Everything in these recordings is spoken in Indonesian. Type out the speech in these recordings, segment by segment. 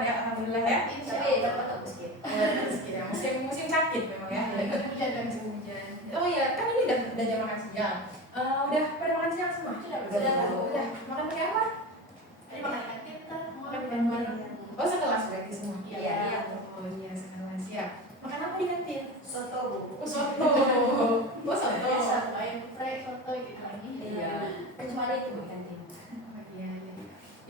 kebetulan ya, alhamdulillah ya. Tapi dapat tak miskin. Miskin ya, musim sakit memang ya. Hujan dan musim hujan. Oh iya, kan ini udah jam makan siang. Udah pada makan siang semua? Udah. Makan pakai apa? Tadi makan kita. Makan kantin. Oh sekelas berarti semua? Iya. Oh iya sekelas ya. Makan apa di kantin? Soto bu. Oh soto. Oh soto. Biasa, ayam geprek, soto gitu lagi. Iya. Kan cuma ada itu di kantin. Iya.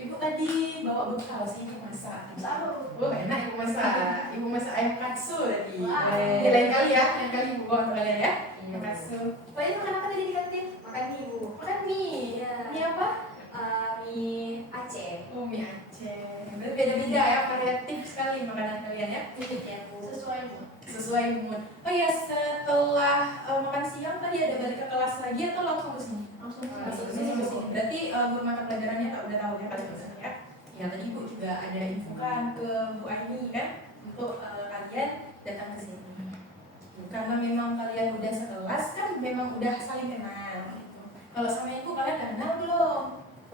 Ibu tadi bawa bekal sih, ibu masak. Sama bu. Oh enak ibu masak. Ibu masak ayam katsu tadi. Wah. Lain kali ya, lain kali ibu bawa untuk kalian ya. Iya. Ayam katsu. Tadi makan apa tadi di kantin? Makan mie bu. Makan mie. Iya. Mie apa? Mie Aceh. Oh mie Aceh. Beda-beda ya, variatif sekali makanan kalian ya. Ya bu. Sesuai bu. Sesuai mood. Oh ya, setelah makan siang tadi ada balik ke kelas lagi atau langsung ke sini? Langsung Ke sini. Berarti guru mata pelajarannya udah tahu ya kalian ke sini ya. Ya tadi ibu juga ada infokan ke Bu Aini kan untuk kalian datang ke sini. Karena memang kalian udah sekelas kan, memang udah saling kenal. Gitu. Kalau sama ibu kalian udah kenal belum?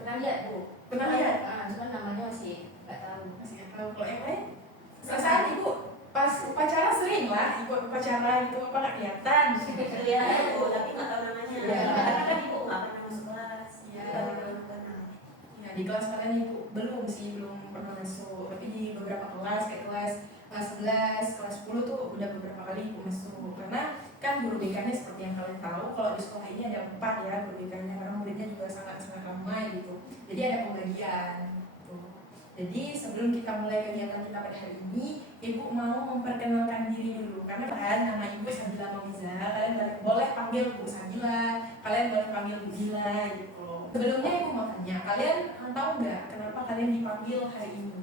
Pernah lihat bu? Pernah lihat? Cuman namanya masih nggak tahu. Masih nggak tahu. Kalau yang lain? Perasaan ibu pas upacara sering lah, ikut upacara itu apa nggak kelihatan? Iya, Bu, tapi nggak tahu namanya. Iya. Karena kan Ibu nggak pernah masuk kelas. Iya. Baru kenal. Ya, di kelas kalian ibu belum sih, belum pernah masuk. Tapi di beberapa kelas kayak kelas 11, kelas 10 tuh udah beberapa kali ibu masuk. Karena kan guru BK-nya seperti yang kalian tahu, kalau di sekolah ini ada 4 ya guru BK-nya, karena muridnya juga sangat-sangat ramai gitu. Jadi ada pembagian. Gitu. Jadi sebelum kita mulai kegiatan kita pada hari ini, ibu mau memperkenalkan diri dulu. Karena kan nama ibu Sabila Mamiza, kalian boleh panggil Bu Sabila, kalian boleh panggil Bu Bila gitu. Sebelumnya ibu mau tanya, kalian tahu nggak kenapa kalian dipanggil hari ini?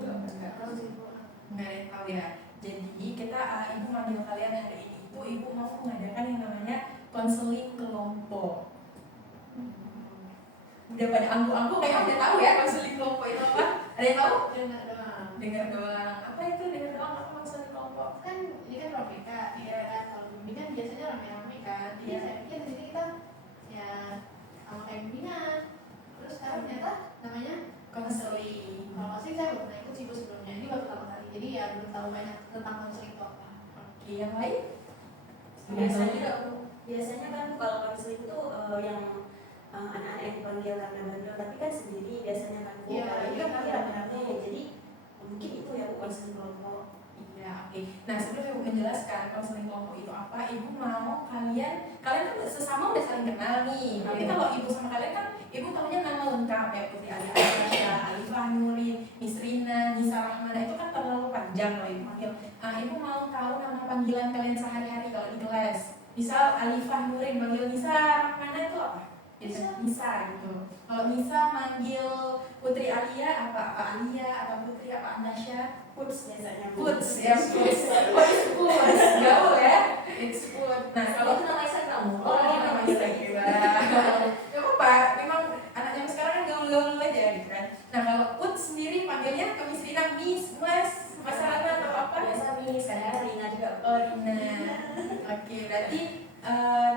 Nggak tahu sih bu. Nggak ada yang tahu ya. Jadi kita ibu manggil kalian hari ini itu ibu mau mengadakan yang namanya konseling kelompok. Udah pada anggu-anggu kayaknya udah tahu ya konseling kelompok itu apa? Ada yang tahu? Dengar doang. Dengar doang. Apa itu dengar doang? Apa konseling kelompok? Kan ini kan Profika, ya kan kalau bimbing kan biasanya rame-rame kan. Iya, saya pikir di sini kita ya sama kayak bimbingan. Terus sekarang ternyata namanya Konseling. kalau sih saya belum pernah ikut sih Bu sebelumnya. Ini baru pertama kali. Jadi ya belum tahu banyak tentang konseling itu apa. Oke, yang lain? Biasanya kan kalau konseling itu yang anak-anak yang dipanggil karena bandel, tapi kan sendiri biasanya kan Bu. Iya, Kalau ini iya, kan iya. rame-rame, jadi mungkin itu ya Bu, konseling kelompok. Iya, oke. Nah, sebelum ibu menjelaskan konseling kelompok itu apa, ibu mau kalian kan sesama udah saling kenal nih. Tapi kalau ibu sama kalian kan, ibu tahunya nama lengkap ya, Putri Aliyah, Alifah Nurin, Misrina, Nisa Rahmana, itu kan terlalu panjang kalau ibu panggil. Ibu mau tahu nama panggilan kalian sehari-hari kalau di kelas. Misal Alifah Nurin manggil Nisa Rahmana itu apa? Nisa gitu. Kalau Nisa manggil Putri Aliyah apa Aliyah atau Putri apa Andasya? Puts biasanya Bu. Puts ya, Puts gaul ya, it's Puts. Nah kalau Itu nama istri kamu. ini nama istri kita. Gak apa-apa, memang anak zaman sekarang kan gaul-gaul aja gitu kan. Nah kalau Puts sendiri panggilnya ke Miss Rina, Miss, Mas, masalahnya atau apa? Biasa Miss, kadang Rina juga. Oh Rina. Oke, berarti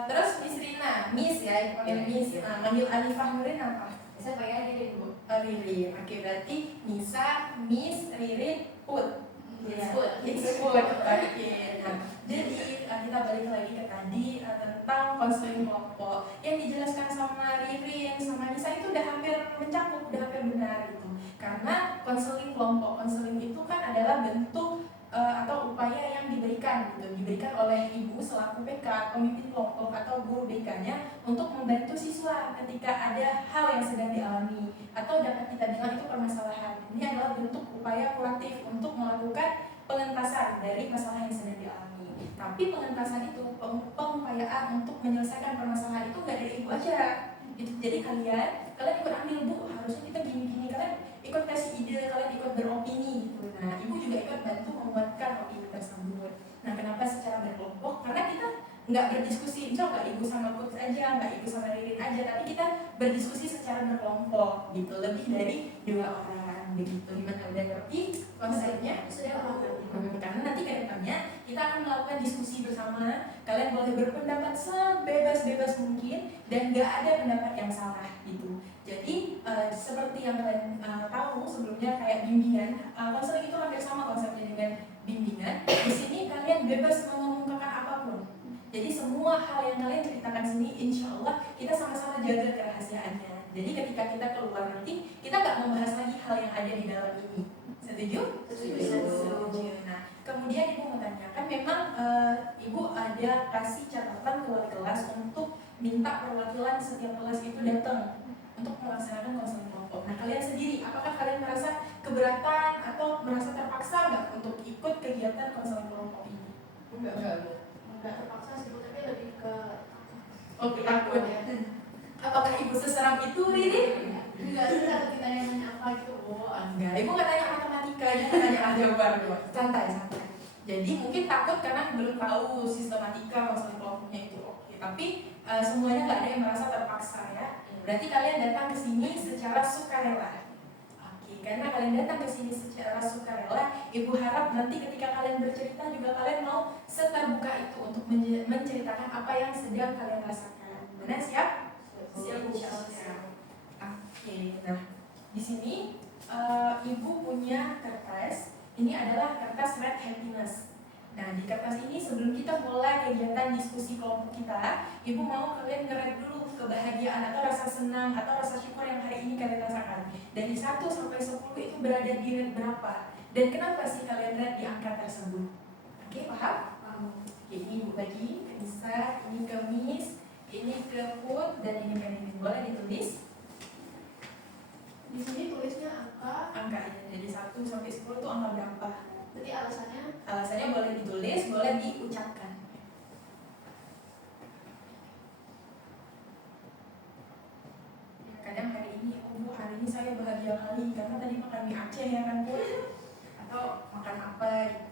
terus Miss Rina, Miss ya, panggil Miss. Nah, manggil Alifah Nurin apa? Saya pakai diri Bu. Ririn. Oke, berarti Nisa, Miss, Ririn, Put. Iya. It's Put. Oke. Nah, jadi kita balik lagi ke tadi tentang konseling kelompok. Yang dijelaskan sama Ririn, sama Nisa itu udah hampir mencakup, udah hampir benar gitu. Karena konseling kelompok, konseling itu kan adalah bentuk atau upaya yang diberikan oleh ibu selaku PK, pemimpin kelompok atau guru BK-nya untuk membantu siswa ketika ada hal yang sedang dialami atau dapat kita bilang itu permasalahan. Ini adalah bentuk upaya kuratif untuk melakukan pengentasan dari masalah yang sedang dialami. Tapi pengentasan itu pengupayaan untuk menyelesaikan permasalahan itu nggak dari ibu aja. Jadi kalian ikut ambil Bu, harusnya kita gini-gini, kalian ikut kasih ide, kalian ikut beropini gitu. Nah, ibu juga ikut bantu menguatkan opini tersebut. Nah, kenapa secara berkelompok? Karena kita nggak berdiskusi, misal nggak ibu sama Putz aja, nggak ibu sama Ririn aja, tapi kita berdiskusi secara berkelompok gitu, lebih dari 2 orang begitu. Gimana, udah ngerti konsepnya? Sudah paham. Karena nanti ke depannya kita akan melakukan diskusi bersama. Kalian boleh berpendapat sebebas-bebas mungkin dan nggak ada pendapat yang salah gitu. Jadi seperti yang kalian tahu sebelumnya kayak bimbingan konseling itu hampir sama konsepnya dengan bimbingan. Di sini kalian bebas mengemukakan apapun. Jadi semua hal yang kalian ceritakan sini, insya Allah kita sama-sama jaga kerahasiaannya. Jadi ketika kita keluar nanti, kita nggak membahas lagi hal yang ada di dalam ini. Setuju? Setuju. Nah, kemudian ibu mau tanyakan, memang ibu ada kasih catatan ke wali kelas untuk minta perwakilan setiap kelas itu datang untuk melaksanakan konseling kelompok. Nah, kalian sendiri, apakah kalian merasa keberatan atau merasa terpaksa nggak untuk ikut kegiatan konseling kelompok ini? Enggak terpaksa sih Bu, tapi lebih ke Oke, takut ya. Apakah ibu seseram itu, Riri? enggak bisa ditanya apa gitu Bu. Enggak, ibu nggak tanya matematika, ibu nggak tanya aljabar, santai. Jadi mungkin takut karena belum tahu sistematika konseling kelompoknya itu. Oke, tapi semuanya nggak ada yang merasa terpaksa ya. Berarti kalian datang ke sini secara sukarela. Oke, karena kalian datang ke sini secara sukarela, ibu harap nanti ketika kalian bercerita juga kalian mau seterbuka itu untuk menceritakan apa yang sedang kalian rasakan. Benar, siap? Siap, siap. Oke, nah di sini ibu punya kertas. Ini adalah kertas red happiness. Nah, di kertas ini sebelum kita mulai kegiatan diskusi kelompok kita, ibu mau kalian nge-rate dulu kebahagiaan atau rasa senang atau rasa syukur yang hari ini kalian rasakan. Dari 1 sampai 10 itu berada di rate berapa? Dan kenapa sih kalian rate di angka tersebut? Oke, paham? Oke, ini ibu bagi ke Nisa, ini ke Miss, ini ke Put, dan ini ke Nini. Boleh ditulis? Di sini tulisnya Angkanya dari 1 sampai 10 itu angka berapa? jadi alasannya Alasannya boleh ditulis, boleh diucapkan. Ya, kadang hari ini, oh hari ini saya bahagia kali karena tadi makan mie Aceh ya kan Bu? Atau makan apa gitu.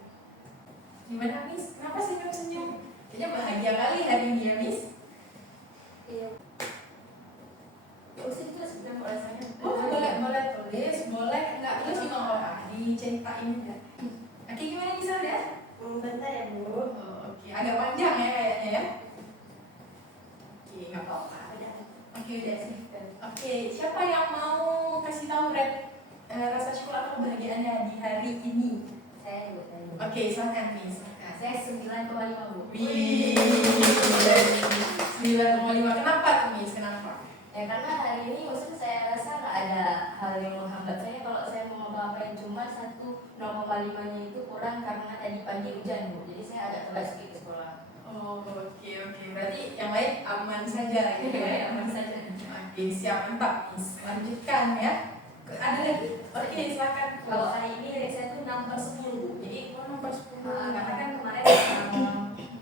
Gimana Miss? Kenapa senyum-senyum? Kayaknya bahagia kali hari ini ya Miss? Iya. Terus itu sebenarnya rasanya. Boleh tulis, boleh nggak tulis juga nggak apa-apa. Diceritain aja. Oke, gimana Nisa udah? Bentar ya Bu. Oh, oke, agak panjang ya kayaknya ya. Oke, nggak apa-apa. Oke, udah sih. Oke, siapa yang mau kasih tahu rasa syukur atau kebahagiaannya di hari ini? Saya Bu. Oke, silakan Miss. Saya 9,5 Bu. Wih, 9,5. Kenapa tuh Miss? Kenapa? Ya karena hari ini maksudnya saya rasa nggak ada hal yang menghambat saya kalau saya mau ngapa-ngapain, cuma 0,5-nya itu kurang karena tadi pagi hujan Bu, jadi saya agak telat sedikit ke sekolah. Oh, oke. Berarti yang lain aman saja gitu ya? Aman saja. Oke, siap, mantap Miss. Lanjutkan ya. Ada lagi? Oke, silakan. Kalau hari ini rate saya tuh 6/10 Bu, jadi nomor 10. karena kan kemarin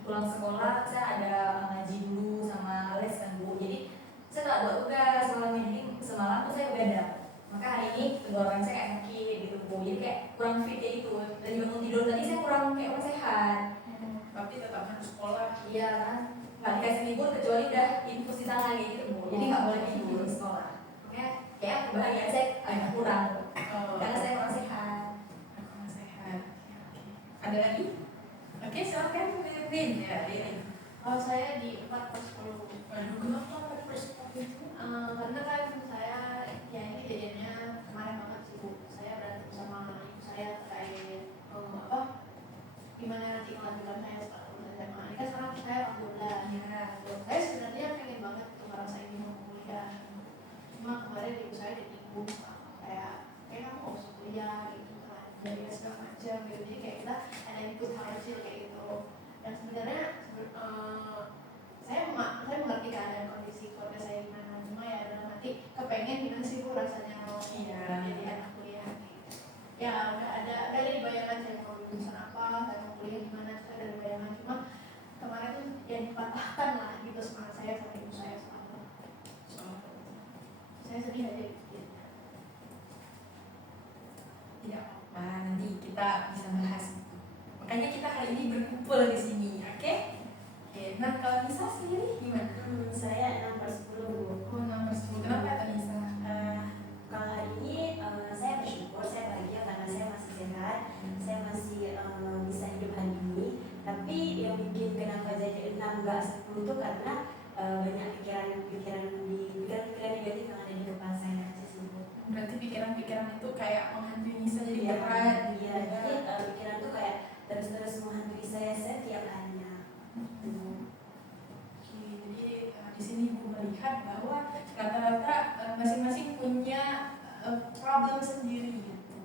pulang sekolah saya ada ngaji dulu sama les kan Bu, jadi saya nggak buat tugas malamnya, jadi semalam tuh saya begadang. Maka hari ini tenggorokan saya kayak sakit gitu Bu, jadi kayak kurang fit ya itu. Dari bangun tidur tadi saya kurang kayak kurang sehat. Tapi tetap harus sekolah. Iya kan, nggak dikasih libur kecuali udah infus di tangan kayak gitu Bu, jadi nggak boleh libur di sekolah. Makanya kayak kebahagiaan saya agak kurang karena saya kurang sehat. Kurang sehat. Oke. Ada lagi? Oke, silakan Rin. Ya, Rin. kalau saya di 4/10 Waduh, kenapa 4/10 itu? karena kan saya ya ini kejadiannya kemarin banget sih Bu, saya berantem sama ibu saya terkait apa gimana nanti kelanjutan saya setelah lulus SMA. Ini kan sekarang saya alhamdulillah Ya. saya sebenarnya pengen banget tuh ngerasain di mau kuliah, cuma kemarin ibu saya ditikung kayak kamu nggak usah kuliah gitu kan, jadi segala macam gitu, jadi kayak kita ada input harus kayak gitu. Dan sebenarnya saya mengerti keadaan kondisi keluarga saya gimana, cuma ya dalam hati kepengen gimana sih Bu rasanya mau jadi anak kuliah gitu. Ya udah ada di bayangan saya mau jurusan apa, saya mau kuliah gimana, itu ada di bayangan, cuma kemarin tuh yang dipatahkan lah gitu semangat saya sama ibu saya selalu. Saya sedih aja gitu. Tidak apa-apa, nanti kita bisa bahas itu. Makanya kita hari ini berkumpul di sini, oke? Oke. Nah, kalau Nisa sendiri gimana? Saya 6/10 Bu. Oh, nomor 10. Kenapa tuh Nisa? Kalau hari ini saya bersyukur, saya bahagia karena saya masih sehat, saya masih bisa hidup hari ini. Tapi yang bikin kenapa jadi 6 enggak 10 itu karena banyak pikiran negatif yang ada di kepala saya aja sih Bu. Berarti pikiran-pikiran itu kayak menghantui Nisa jadi Iya, berat. iya. Jadi pikiran tuh kayak terus-terus menghantui saya tiap harinya. Oke, jadi di sini Ibu melihat bahwa rata-rata masing-masing punya problem sendiri gitu.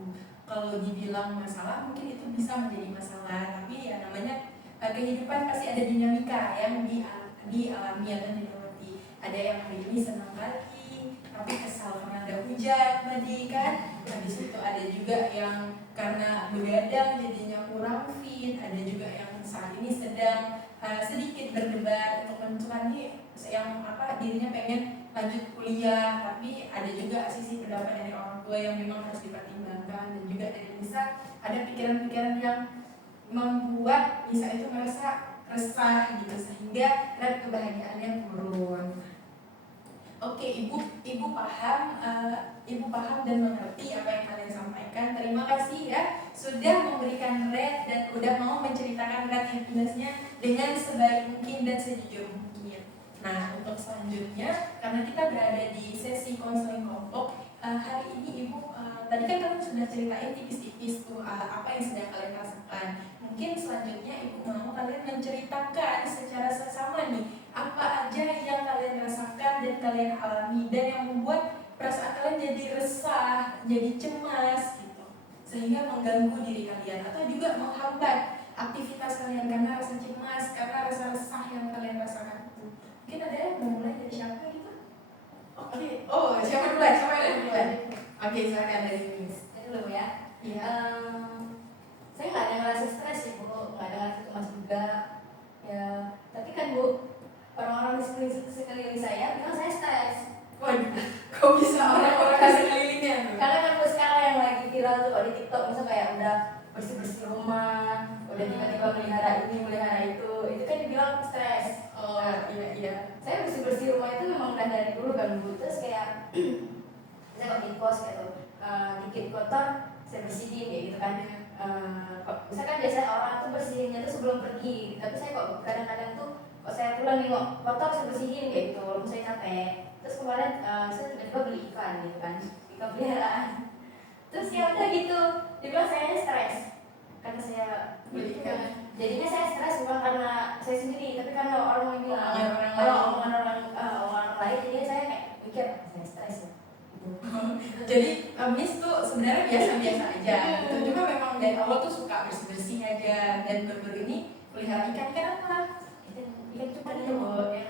Kalau dibilang masalah mungkin itu bisa menjadi masalah, tapi ya namanya kehidupan pasti ada dinamika yang dialami atau dilewati. Ada yang hari ini senang lagi, tapi kesal karena ada hujan tadi kan. Habis itu ada juga yang karena begadang jadinya kurang fit. Ada juga yang saat ini sedang sedikit berdebat untuk menentukan nih yang dirinya pengen lanjut kuliah, tapi ada juga sisi pendapat dari orang tua yang memang harus dipertimbangkan, dan juga dari Nisa ada pikiran-pikiran yang membuat Nisa itu merasa resah gitu, sehingga rate kebahagiaannya turun. Oke, ibu paham dan mengerti apa yang kalian sampaikan. Terima kasih ya sudah memberikan rate dan udah mau menceritakan rate happiness-nya dengan sebaik mungkin dan sejujur mungkin. Nah, untuk selanjutnya, karena kita berada di sesi konseling kelompok, hari ini Ibu tadi kan kalian sudah ceritain tipis-tipis tuh apa yang sedang kalian rasakan. Mungkin selanjutnya Ibu mau kalian menceritakan secara seksama nih apa aja yang kalian rasakan dan kalian alami dan yang membuat perasaan kalian jadi resah, jadi cemas gitu, sehingga mengganggu diri kalian atau juga menghambat aktivitas kalian karena rasa cemas, karena rasa resah yang kalian rasakan itu. Mungkin ada yang mau mulai dari siapa gitu? Oke. Oh, siapa duluan? Oke, silakan dari Miss. Jadi dulu ya. Iya. Saya nggak ada ngerasa stres sih Bu, nggak ada ngerasa cemas juga. Ya, tapi kan Bu, orang-orang di sekeliling saya bilang saya stres. Waduh, kok bisa orang-orang di sekelilingnya tuh? Karena kan Bu sekarang yang lagi viral tuh kalau di TikTok, misalnya kayak udah bersih-bersih rumah, udah tiba-tiba melihara ini, melihara itu kan dibilang stres. Oh, iya. Saya bersih-bersih rumah itu memang udah dari dulu kan Bu, terus kayak saya kalau di kos gitu, dikit kotor saya bersihin kayak gitu kan. Misalkan biasanya orang tuh bersihinnya tuh sebelum pergi, tapi saya kok kadang-kadang tuh kok saya pulang nengok kotor saya bersihin kayak gitu, walaupun saya capek. Terus kemarin saya tiba-tiba beli ikan gitu kan, ikan peliharaan. Terus ya udah gitu, dibilang saya stres karena saya Beli ikan. Jadinya saya stres bukan karena saya sendiri, tapi karena orang yang bilang, Orang orang lain, jadinya saya kayak mikir saya stres ya. Jadi Miss tuh sebenarnya biasa-biasa aja. Itu juga memang dari awal tuh suka bersih-bersih aja, dan baru-baru ini pelihara ikan apa? Ikan cupang itu Bu.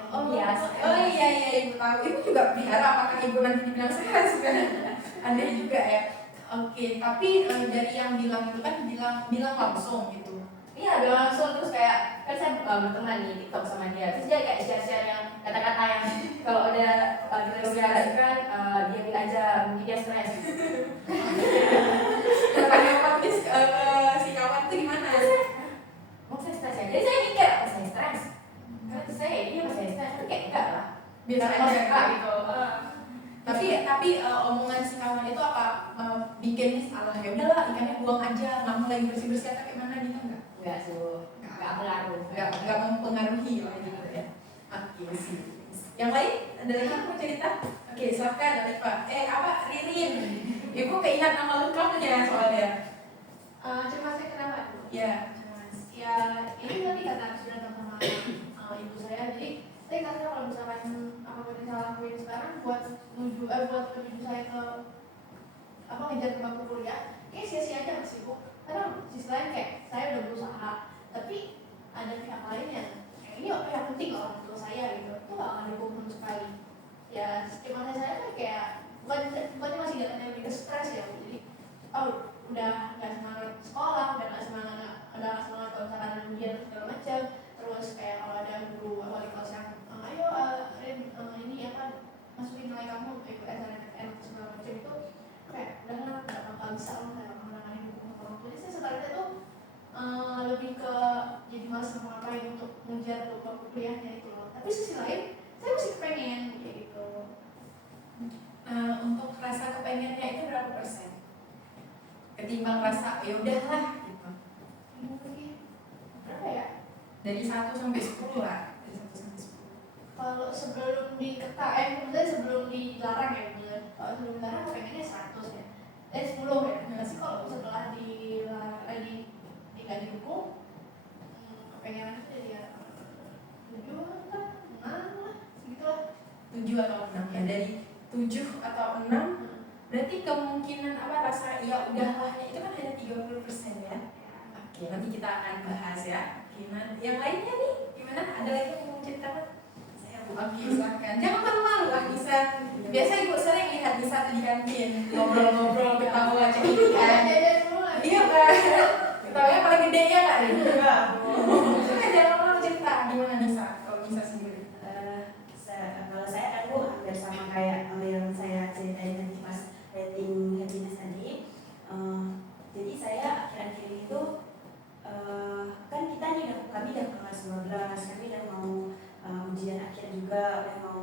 Oh iya, Ibu tahu. Ibu juga pelihara, apakah Ibu nanti dibilang stres kan? Aneh juga ya. Oke, tapi dari yang bilang itu kan bilang langsung gitu. Iya, bilang langsung. Terus kayak kan saya berteman nih TikTok sama dia, terus dia kayak share-share yang kata-kata yang kalau ada kita pelihara ikan, dia bilang aja mungkin dia stres. Kata Miss si kawan tuh gimana? Mau saya stres ya? Jadi saya mikir apa saya stres? Kata saya ini apa saya stres? Tapi kayak enggak lah. Biasa Karena aja suka gitu. Tapi omongan si kawan itu apa bikin Miss alah ya udahlah ikannya buang aja, nggak mau lagi bersih-bersih atau gimana gitu enggak? Enggak tuh, enggak pengaruh. Nggak mempengaruhi lah gitu ya. Oke sih. Yang lain ada lagi yang mau cerita? Oke, silakan Alifa. Ririn. Ibu keingat nama lengkapnya soalnya. Cemasnya kenapa? Ya. Cemas. Ya ini tadi kata sudah sama ibu saya. Jadi saya karena kalau misalkan apapun yang saya lakuin sekarang buat menuju saya ke ngejar ke bangku kuliah, kayak sia-sia aja masih Bu. Karena di sisi lain kayak saya udah berusaha, tapi ada pihak lain yang ini yang penting loh orang tua saya gitu, itu gak akan dukung sama sekali. Ya cemasnya saya kan kayak bukannya masih datangnya lebih ke stres ya, jadi udah nggak semangat sekolah, udah nggak semangat kalau misalkan ada ujian segala macam. Terus kayak kalau ada guru wali kelas yang ayo Rin, ini masukin nilai kamu ikut SNMPTN segala macam, itu kayak udah nggak bakal bisa loh kayak menangani dukungan orang tua. Jadi saya setelahnya tuh lebih ke jadi malas mau ngapain untuk mengejar bangku kuliahnya itu loh. Tapi sisi lain saya masih kepengen kayak gitu. Untuk rasa kepengennya itu berapa persen? Ketimbang rasa ya udahlah gitu. Mungkin berapa ya? Dari 1 sampai 10 lah. Dari 1 sampai 10. Kalau sebelum maksudnya sebelum dilarang ya, bener. Kalau sebelum dilarang pengennya 100 ya, 10 ya. Tapi kalau setelah nggak didukung, kepengenan itu jadi ya 7 kan, 6 lah, segitu lah. 7 atau 6 ya, dari 7 atau 6 berarti kemungkinan rasa ya udahlah itu kan hanya 30% ya. Oke, nanti kita akan bahas ya. Gimana? Yang lainnya nih, gimana? Ada lagi yang mau ceritakan? Oke, silakan. Jangan malu-malu lah Nisa. Biasa ibu sering lihat Nisa tuh di kantin ngobrol-ngobrol, ketawa, cekikikan. Iya kan? Ketawanya paling gede ya nggak? Enggak. Jangan malu cerita. Gimana Nisa? Kalau Nisa sendiri? Kalau saya kan Bu hampir sama kayak yang saya ceritain tadi pas rating happiness tadi. Jadi saya akhir-akhir ini tuh kan kita nih kami udah kelas 12, kami udah mau ujian akhir juga, udah mau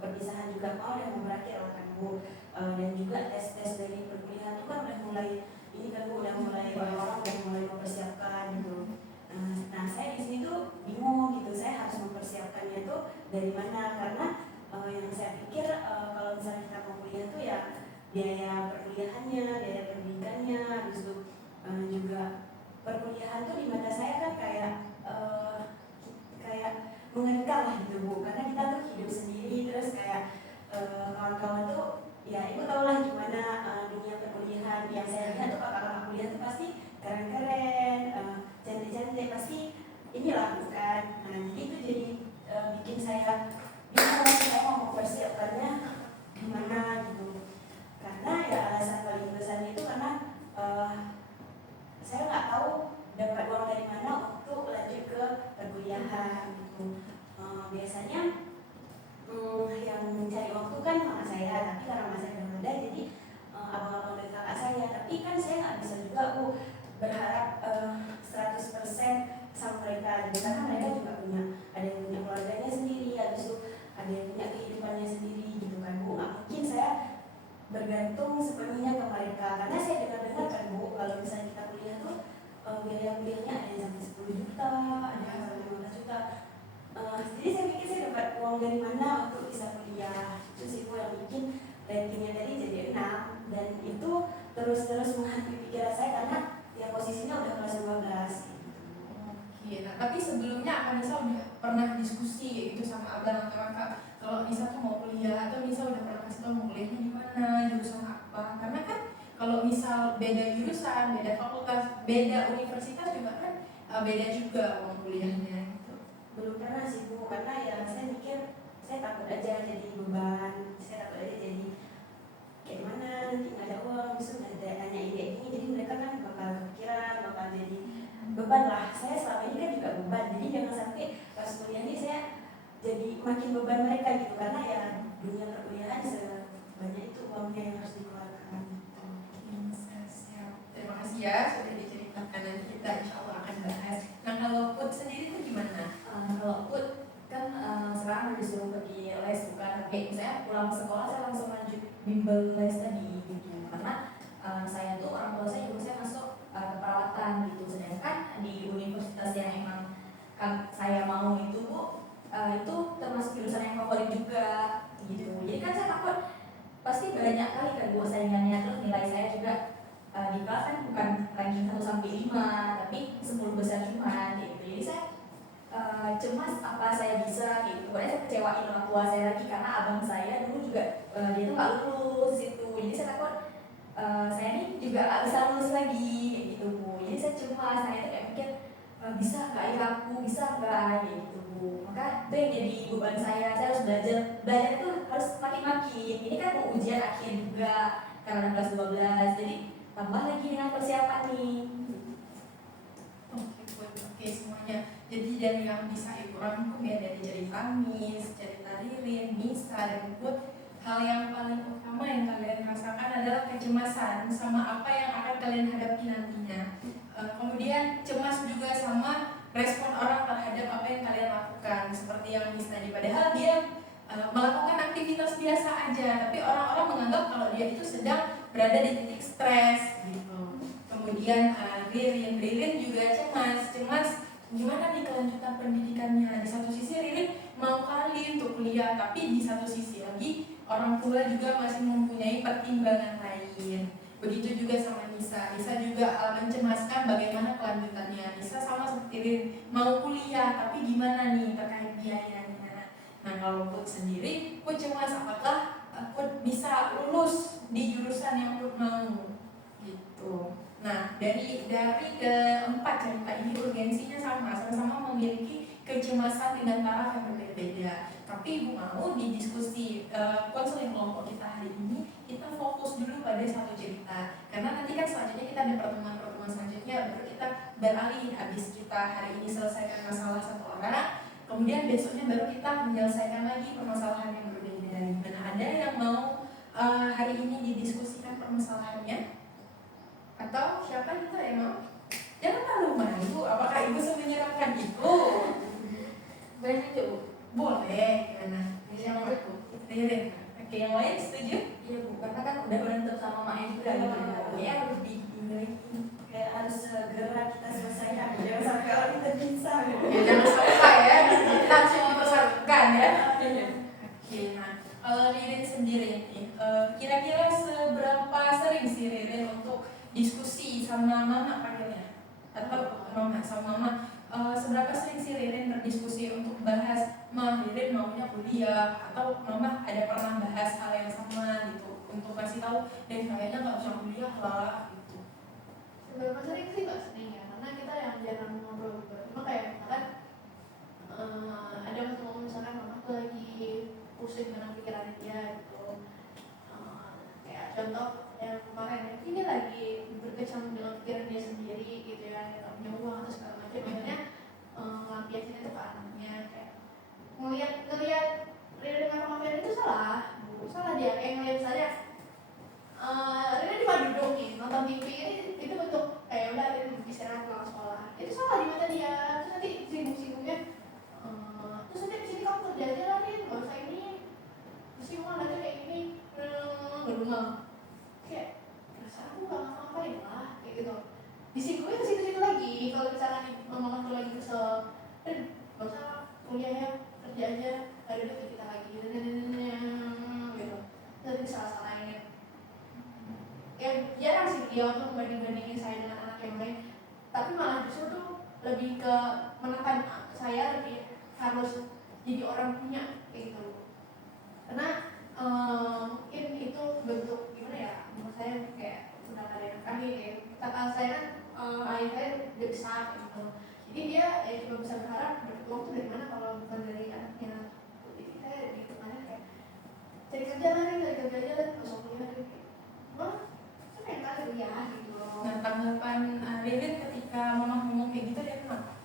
perpisahan juga, udah mau berakhir lah kan Bu. Dan juga tes-tes dari perkuliahan itu kan udah mulai ini kan Bu, udah mulai orang-orang udah mulai mempersiapkan gitu. Nah saya di sini tuh bingung gitu, saya harus mempersiapkannya tuh dari mana, karena yang saya pikir kalau misalnya kita mau kuliah tuh ya biaya perkuliahannya, biaya pendidikannya, habis itu juga perkuliahan tuh di mata saya kan kayak mengerikan lah gitu Bu, karena kita tuh hidup sendiri, terus kayak kawan-kawan tuh ya ibu tau lah gimana dunia perkuliahan. Yang saya lihat tuh kakak-kakak kuliah tuh pasti keren-keren, cantik-cantik, pasti inilah bukan. Nah itu jadi bikin saya bingung, saya mau mempersiapkannya gimana gitu. Karena ya alasan paling besar itu karena saya nggak tahu dapat uang dari mana untuk lanjut ke perkuliahan gitu. Biasanya yang mencari waktu kan mama saya, tapi karena mama saya belum ada, jadi abang-abang dan kakak saya. Tapi kan saya nggak bisa juga Bu berharap 100% sama mereka gitu, karena mereka juga ada yang punya keluarganya sendiri, habis itu ada yang punya kehidupannya sendiri gitu kan Bu. Nggak mungkin saya bergantung sepenuhnya ke mereka, karena saya dengar-dengar kan Bu, kalau misalnya kita kuliah tuh biaya kuliahnya ada yang sampai 10 juta, ada yang sampai 15 juta. Jadi saya pikir saya dapat uang dari mana untuk bisa kuliah. Itu sih Bu yang bikin ratingnya tadi jadi 6, dan itu terus-terus menghantui pikiran saya karena ya posisinya udah kelas 12 gitu. Oke, nah tapi sebelumnya Nisa udah pernah diskusi gitu sama abang atau kakak kalau Nisa tuh mau kuliah, atau Nisa udah pernah kasih tau mau kuliahnya di mana, jurusan apa? Karena kan kalau misal beda jurusan, beda fakultas, beda universitas juga kan beda juga mau kuliahnya gitu. Belum pernah sih Bu, karena ya saya mikir saya takut aja jadi beban, saya takut aja jadi kayak mana nanti nggak ada uang, bisa nggak ada tanya ide ini, jadi mereka kan bakal kepikiran, bakal jadi beban lah. Saya selama ini kan juga beban, jadi jangan sampai pas kuliah ini saya jadi makin beban mereka gitu, karena ya dunia perkuliahan sebanyak itu uangnya yang harus dikeluarkan. Siap. Terima kasih ya sudah diceritakan, nanti kita insya Allah akan bahas. Nah kalau Put sendiri itu gimana? Kalau Put kan sekarang disuruh pergi les bukan, tapi saya pulang sekolah saya langsung lanjut bimbel les tadi gitu, karena saya tuh orang tua saya juga saya masuk keperawatan gitu, sedangkan di universitas yang emang kan saya mau itu Bu itu termasuk jurusan yang favorit juga gitu. Jadi kan saya takut pasti banyak kali kan Bu saingannya, terus nilai saya juga di kelas kan bukan ranking 1 sampai 5 tapi 10 besar cuma gitu. Jadi saya cemas apa saya bisa gitu. Kemudian saya kecewain orang tua saya lagi karena abang saya dulu juga dia tuh nggak lulus itu. Jadi saya takut saya ini juga nggak bisa lulus lagi gitu Bu. Jadi saya cemas, saya itu kayak mikir bisa nggak ya aku, bisa nggak gitu Bu. Maka itu yang jadi beban saya harus belajar itu harus makin-makin. Ini kan mau ujian akhir juga karena kelas 12, jadi tambah lagi dengan persiapan nih. Oke semuanya. Jadi dari yang bisa ibu rangkum ya, dari cerita Miss, cerita Ririn, Nisa, dan Put, hal yang paling utama yang kalian rasakan adalah kecemasan sama apa yang akan kalian hadapi nantinya. Kemudian cemas juga sama respon orang terhadap apa yang kalian lakukan, seperti yang Miss tadi. Padahal dia melakukan aktivitas biasa aja, tapi orang-orang menganggap kalau dia itu sedang berada di titik stres gitu. Kemudian Ririn juga cemas gimana nih kelanjutan pendidikannya. Di satu sisi Ririn mau kali untuk kuliah, tapi di satu sisi lagi orang tua juga masih mempunyai pertimbangan lain. Begitu juga sama Nisa. Nisa juga mencemaskan bagaimana kelanjutannya. Nisa sama seperti Rin, mau kuliah tapi gimana nih terkait biayanya. Nah kalau Put sendiri, Put cemas apakah Put bisa lulus di jurusan yang Put mau gitu. Nah dari keempat cerita ini urgensinya sama-sama memiliki kecemasan dengan taraf yang berbeda-beda. Tapi Ibu mau di diskusi konseling kelompok kita hari ini kita fokus dulu pada satu cerita, karena nanti kan selanjutnya kita ada pertemuan selanjutnya baru kita beralih. Habis kita hari ini selesaikan masalah satu orang, kemudian besoknya baru kita menyelesaikan lagi permasalahan yang berbeda. Mana ada yang mau hari ini didiskusikan permasalahannya? Atau siapa kita yang mau? Jangan malu malu. Apakah ibu menyeramkan itu? Banyak itu Bu. Boleh, gimana? Yang itu. Ririn. Oke, yang lain setuju? Iya Bu, karena kan udah berantem sama maknya juga gitu. Ya harus dimiliki. Kayak harus segera kita selesaikan, jangan sampai orang kita bisa gitu. Ya jangan sampai ya, kita harus mempersatukan ya. Oke, nah kalau Ririn sendiri nih, kira-kira seberapa sering sih Ririn untuk diskusi sama mama panggilnya? Atau mama sama mama? Seberapa sering sih Ririn berdiskusi untuk bahas Ririn maunya kuliah, atau mama ada pernah bahas hal yang sama gitu untuk kasih tahu dan kayaknya nggak usah kuliah lah gitu. Seberapa sering sih nggak sering ya, karena kita yang jarang ngobrol juga. Cuma kayak misalkan ada waktu misalkan mama tuh lagi pusing dengan pikiran dia gitu. Kayak contoh yang kemarin ini lagi berkecamuk dengan pikiran dia sendiri gitu ya, nggak punya uang atau segala macam. Akhirnya ngelampiasin itu ke anaknya, kayak ngelihat Riri ngapa-ngapain itu salah dia, kayak ngelihat saya Riri cuma duduk nih nonton TV, itu bentuk kayak udah Riri istirahat pulang sekolah, itu salah di mata dia. Terus nanti sibuk-sibuknya terus nanti di sini kamu kerja aja lah Rin, nggak usah ini mesti mau aja kayak gini ngedumel, kayak rasa aku nggak ngapa-ngapain lah kayak gitu. Disinggung ke situ-situ lagi. Kalau misalkan mama tuh lagi kesel, Rin nggak usah kuliah ya, kerja aja, ada duit kita lagi gitu. Jadi salah-salahin. Ya jarang sih dia untuk membanding-bandingin saya dengan anak yang lain, tapi malah justru tuh lebih ke menekan saya lebih harus jadi orang punya kayak gitu. Karena mungkin itu bentuk gimana ya, menurut saya kayak udah ada yang kami kayak kakak saya kan ayah saya udah besar gitu, jadi dia cuma bisa berharap dapat uang tuh dari mana kalau bukan dari anaknya. Jadi saya di tengahnya kayak cari kerja aja lah, nggak usah kuliah lagi. Saya pengen kali kuliah gitu. Nah tanggapan Ririn ketika mama ngomong kayak gitu dia kenapa?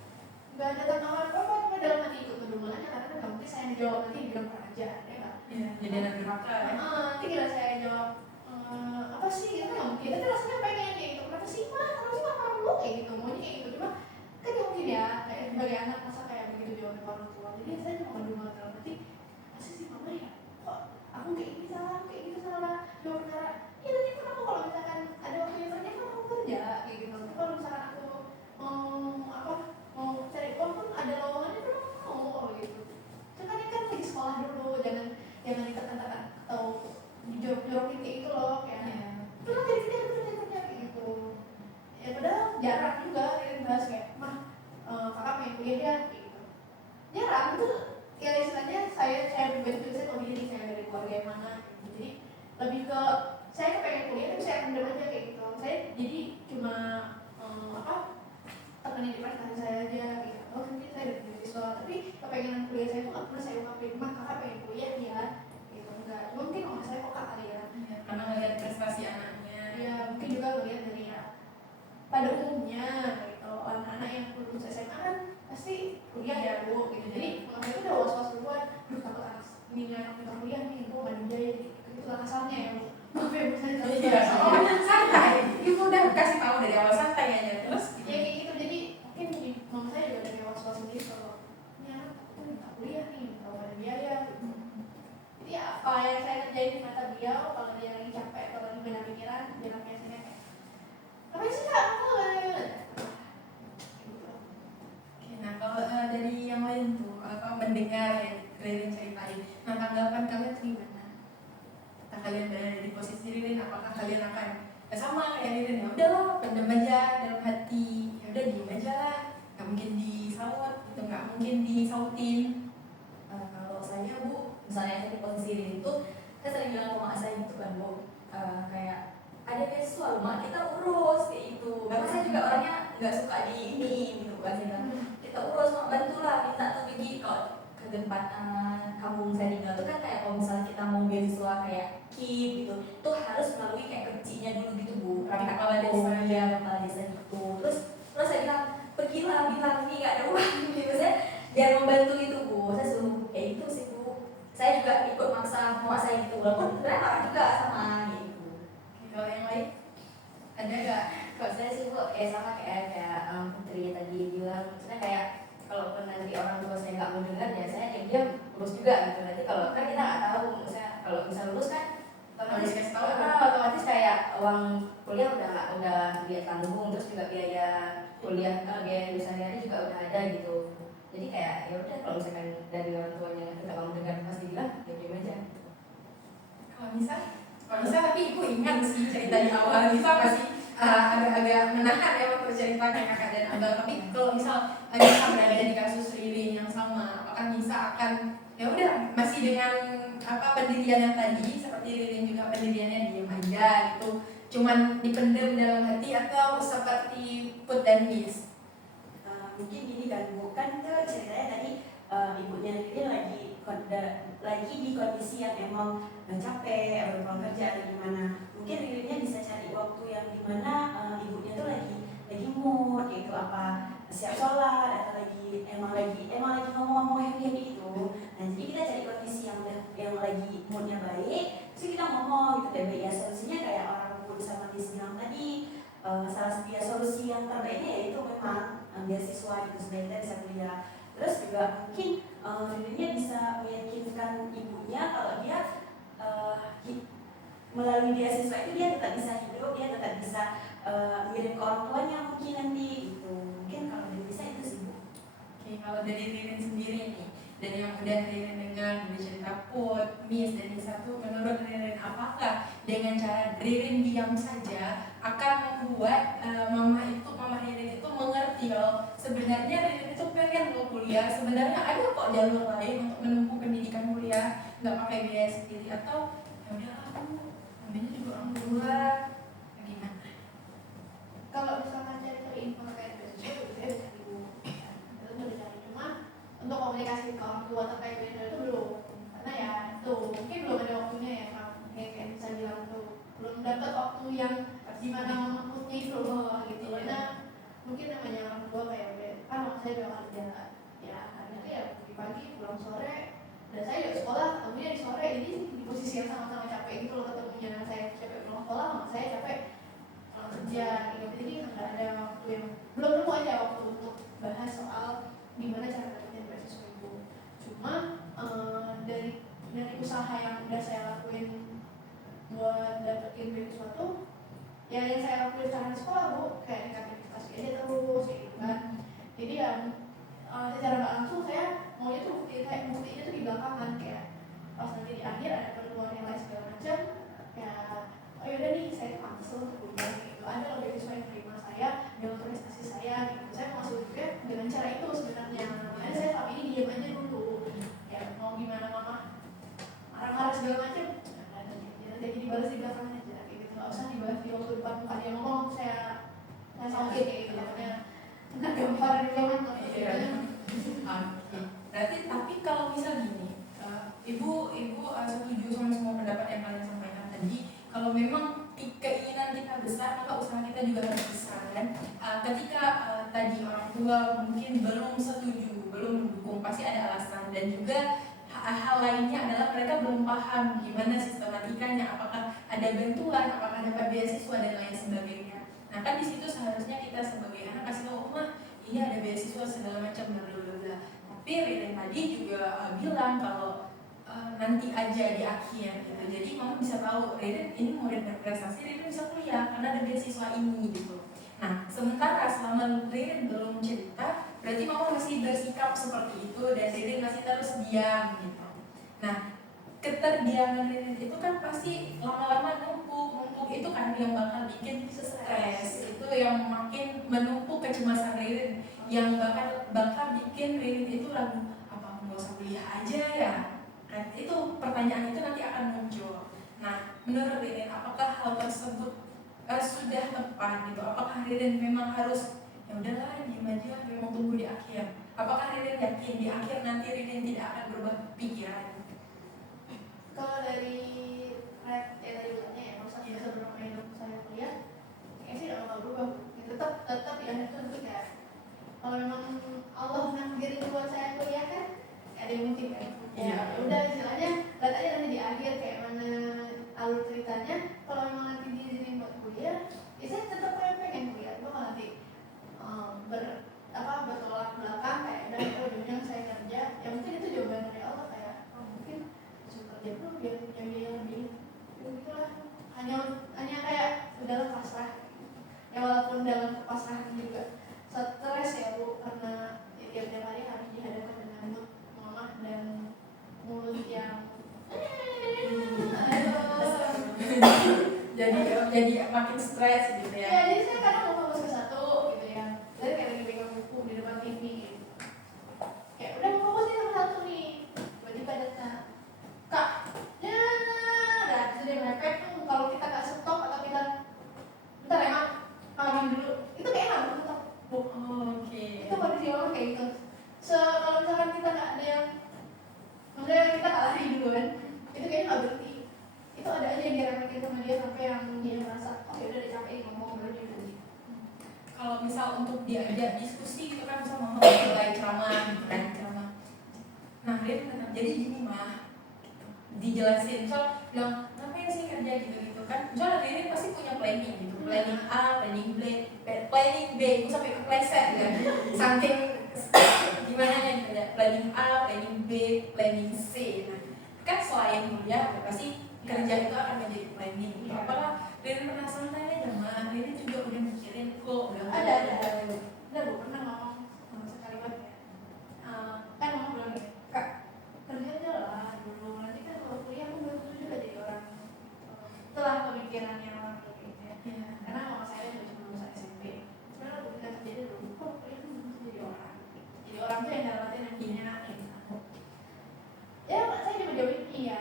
Nggak ada tanggapan apa-apa, cuma dalam hati ikut keduluannya, karena nggak mungkin saya jawab nanti bilang aja ya nggak. Ya, jadi anak durhaka ya. Nanti kira saya jawab apa sih gitu, nggak mungkin. Tapi rasanya pengen kayak gitu, kenapa sih mah lu kayak gitu, maunya kayak gitu. Cuma kan nggak mungkin ya, kayak sebagai anak masa kayak begitu jawabnya ke orang tua. Jadi saya cuma ngomong dalam hati, masa sih mama ya, kok aku kayak gini salah, aku kayak gitu salah, jawab perkara. Ya nanti kan aku kalau misalkan ada waktunya kerja kan aku kerja kayak gitu. Tapi kalau misalkan aku mau cari uang pun ada lowongannya kan aku mau gitu. Cuma kan lagi sekolah dulu, jangan ditekan-tekan atau dijorok-jorokin kayak gitu loh, kayak terus jadi kerja kayak gitu. Ya padahal jarang juga yang bahas kayak mah kakak pengen kuliah ya kayak gitu. Jarang tuh ya, istilahnya saya pribadi tuh saya tahu diri saya dari keluarga yang mana gitu. Jadi lebih ke saya kepengen kuliah tapi saya pendam aja kayak gitu. Saya jadi cuma tekanin di prestasi saya aja gitu. Oh mungkin saya udah beasiswa, tapi kepengenan kuliah saya itu nggak pernah saya ungkapin, mah kakak pengen kuliah ya gitu. Enggak, cuma mungkin saya kok kali ya, Karena ngeliat prestasi anaknya. ya mungkin juga ngeliat dari ya pada umumnya gitu, anak-anak yang lulus SMA kan pasti kuliah ya Bu gitu. Jadi kalau saya udah was-was duluan, duh takut anak ini anak kita kuliah nih, Bu Bandung Jaya, jadi itulah kasalnya ya Bu. Maaf ya Bu, saya Iya, santai. Ibu udah kasih tahu dari awal santai aja terus. ya kayak gitu. Jadi mungkin mama saya juga dari was-was sendiri kalau ini anak aku minta kuliah nih, kalau ada biaya. Jadi apa yang saya kerjain di mata beliau, kalau dia lagi capek, kalau lagi banyak pikiran, dia biasanya kayak apa sih kak, kamu Oke, nah kalau dari yang lain tuh, kalau mendengar ya lain. Nah, tanggapan kalian tuh gimana? Nah, kalian berada di posisi Ririn, apakah kalian akan sama kayak Ririn, ya udahlah pendem aja dalam hati, ya udah diem aja lah, nggak mungkin disaut gitu, nggak mungkin disautin. Kalau saya Bu, misalnya saya di posisi Ririn itu, saya sering bilang ke mak saya gitu kan Bu, kayak ada beasiswa loh mak, kita urus kayak itu. Karena saya juga orangnya nggak suka di ini gitu kan, saya bilang kita urus mak, bantulah minta tuh pergi kalau ke tempat kampung saya tinggal tuh kan kayak kalau misalnya kita mau beasiswa kayak KIP gitu, tuh harus melalui kayak kecilnya dulu gitu Bu, perangkat Kepala desa. ya kepala desa gitu. Terus saya bilang pergilah bilang nih nggak ada uang gitu, saya biar membantu itu Bu, saya suruh kayak itu sih Bu. Saya juga ikut maksa mak saya gitu, walaupun sebenarnya marah juga sama gitu. Kalau yang lain ada nggak? Kalau saya sih Bu, sama kayak Putri tadi bilang, maksudnya kayak kalaupun nanti orang tua saya nggak mau dengar ya saya diam-diam lulus juga gitu. Nanti kalau kan kita nggak tahu, misalnya kalau bisa lulus kan Harus kasih tahu. otomatis kayak uang kuliah udah dia tanggung, terus juga biaya kuliah biaya sehari-hari juga udah ada gitu. Jadi kayak ya udah kalau misalkan dari orang tuanya nggak mau dengar pasti bilang diam aja. Kalau bisa tapi ibu ingat sih cerita di awal, bisa masih agak-agak menahan ya waktu cerita ke kakak dan abang. Tapi kalau misal Nisa berada di kasus Ririn yang sama, apakah Nisa akan ya udah masih dengan pendirian yang tadi, seperti Ririn juga pendiriannya diam aja gitu, cuman dipendam dalam hati, atau seperti Put dan Miss? Mungkin gini kan Bu, kan tuh ceritanya tadi ibunya Ririn lagi di kondisi yang emang capek, baru pulang kerja atau gimana. Mungkin Ririnnya bisa cari waktu yang dimana ibunya tuh lagi mood, yaitu apa siap sholat atau emang lagi ngomong-ngomong happy gitu. Nah jadi kita cari kondisi yang lagi moodnya baik, terus kita ngomong gitu deh. Ya solusinya kayak orang pun sama Miss bilang tadi, salah satu solusi yang terbaiknya yaitu memang beasiswa gitu supaya kita bisa kuliah. Terus juga mungkin Ririnnya bisa meyakinkan ibunya kalau dia melalui beasiswa itu dia tetap bisa hidup, dia tetap bisa ngirim ke orang tuanya mungkin nanti gitu. Mungkin kalau dia bisa itu sih Bu. Oke, kalau dari Ririn sendiri nih, dari yang udah Ririn dengar dari cerita Put, Miss, dan Nisa tuh, menurut Ririn apakah dengan cara Ririn diam saja akan membuat mama Ririn itu mengerti kalau sebenarnya Ririn itu pengen mau kuliah, sebenarnya ada kok jalur lain untuk menempuh pendidikan kuliah, nggak pakai biaya sendiri, atau ya udah aku ambilnya juga orang tua, gimana? Kalau misalkan cari info terkait beasiswa saya bisa cari Bu, itu udah cari, cuma untuk komunikasi ke orang tua terkait beasiswa itu belum, karena ya tuh mungkin belum ada waktunya ya Kak, kayak bisa bilang tuh belum dapat waktu yang dimana mamanya itu loh gitu. Karena mungkin namanya orang tua kayak kan mak saya udah kerja ya, karena ya pagi pulang sore, dan saya juga sekolah ketemunya di sore, jadi di posisi yang sama-sama capek gitu loh ketemunya. Saya capek pulang sekolah, mak saya capek kerja gitu, jadi nggak ada waktu yang belum nemu aja waktu untuk bahas soal gimana cara dapetin beasiswa itu. Cuma dari usaha yang udah saya lakuin buat dapetin beasiswa tuh ya yang saya lakuin secara di sekolah Bu, kayak ningkatin aja terus kayak gitu kan. Jadi ya secara nggak langsung saya maunya tuh buktinya tuh di belakangan, kayak pas nanti di akhir ada pertemuan yang lain segala macam ya, oh yaudah nih saya pantas loh untuk kuliah gitu, ada loh beasiswa yang terima saya dengan prestasi saya gitu. Saya mau masuk juga dengan cara itu sebenarnya, makanya saya selama ini diam aja dulu ya, mau gimana mama marah-marah segala macam nanti dibalas di belakang aja kayak gitu, nggak usah dibahas di waktu depan muka dia ngomong, saya sakit kayak gitu, makanya nggak gampar di belakang Iya. Oke. Berarti tapi kalau misal gini, ibu setuju sama semua pendapat yang kalian sampaikan tadi. Kalau memang keinginan kita besar, maka usaha kita juga harus besar kan. Ketika tadi orang tua mungkin belum setuju, belum mendukung, pasti ada alasan, dan juga hal lainnya adalah mereka belum paham gimana sistematikanya, apakah ada bantuan, apakah dapat beasiswa dan lain sebagainya. Nah kan di situ seharusnya kita sebagai anak kasih tahu, mah ini ada beasiswa segala macam bla. Tapi Ririn tadi juga bilang kalau nanti aja di akhir gitu. Jadi mama bisa tahu Ririn ini murid berprestasi, Ririn bisa kuliah karena ada beasiswa ini gitu. Nah sementara selama Ririn belum cerita, berarti mama masih bersikap seperti itu dan Ririn masih terus diam gitu. Nah keberdiaman Ririn itu kan pasti lama-lama numpuk itu kan yang bakal bikin stres, itu yang makin menumpuk kecemasan Ririn, yang bakal bikin Ririn itu ragu, apa nggak usah kuliah aja ya kan, itu pertanyaan itu nanti akan muncul. Nah menurut Ririn apakah hal tersebut sudah tepat gitu, apakah Ririn memang harus ya udahlah diem aja memang tunggu di akhir, apakah Ririn yakin di akhir nanti Ririn tidak akan berubah pikiran? Kalau dari tadi bilangnya ya, maksudnya sebelum hidup saya kuliah, kayaknya sih udah bakal berubah. Ya, tetap ya itu nanti kayak kalau memang Allah nakdirin buat saya kuliah kan, ada yang mungkin kan. Ya udah istilahnya lihat aja nanti di akhir kayak mana alur ceritanya. Kalau memang nanti diizinin buat kuliah, ya saya tetap pengen kuliah. Cuma kalau nanti bertolak belakang kayak udah ujungnya saya kerja, ya mungkin itu jawaban dari Allah kayak mungkin kerja dulu biar lebih begitulah, hanya kayak udahlah pasrah ya, walaupun dalam kepasrahan juga stres ya Bu, karena ya, tiap hari harus dihadapkan dengan mood mamah dan mulut yang jadi makin stres gitu ya. Ya jadi saya kadang mau fokus ke satu gitu ya, saya kayak lagi pegang buku di depan TV gitu. Kayak udah mau fokus nih sama satu nih, tiba-tiba datang Kak, ya, nah sudah mepet tuh. Kalau kita nggak stop atau kita bentar ya Mak, paham dulu, itu kayak nggak berputar. Oke. Itu kondisi orang kayak gitu. Kalau misalkan kita nggak ada yang, maksudnya kita kalah duluan, itu kayaknya nggak berhenti. Itu ada aja yang diremetin sama dia sampai yang dia merasa, oh ya udah capek ngomong berhenti. Kalau misal untuk diajak diskusi gitu kan, misal mama mulai ceramah gitu kan, ceramah. Nah Ririn tetap jadi gini mah, dijelasin, misal bilang ngapain sih kerja gitu kan, misal Ririn pasti punya planning gitu, planning A, planning B, itu sampai kepleset kan, saking gimana gitu ya, planning A, planning B, planning C. Nah kan selain kuliah pasti kerja itu akan menjadi planning. Apakah Ririn pernah santai aja mah, Ririn juga udah mikirin kok, Ada Bu, pernah ngomong sekali banget ya. Kan ngomong bilang gini, Kak, kerja aja lah dulu, nanti kan kalau kuliah aku belum tentu juga jadi orang. Itulah pemikirannya orang kayak gitu ya. Karena mama saya juga cuma lulusan SMP. Sebenarnya aku bisa kerja dulu, kok kuliah kan belum tentu jadi orang. Jadi orang tuh yang dalam artian yang punya ya saya juga jawabin iya,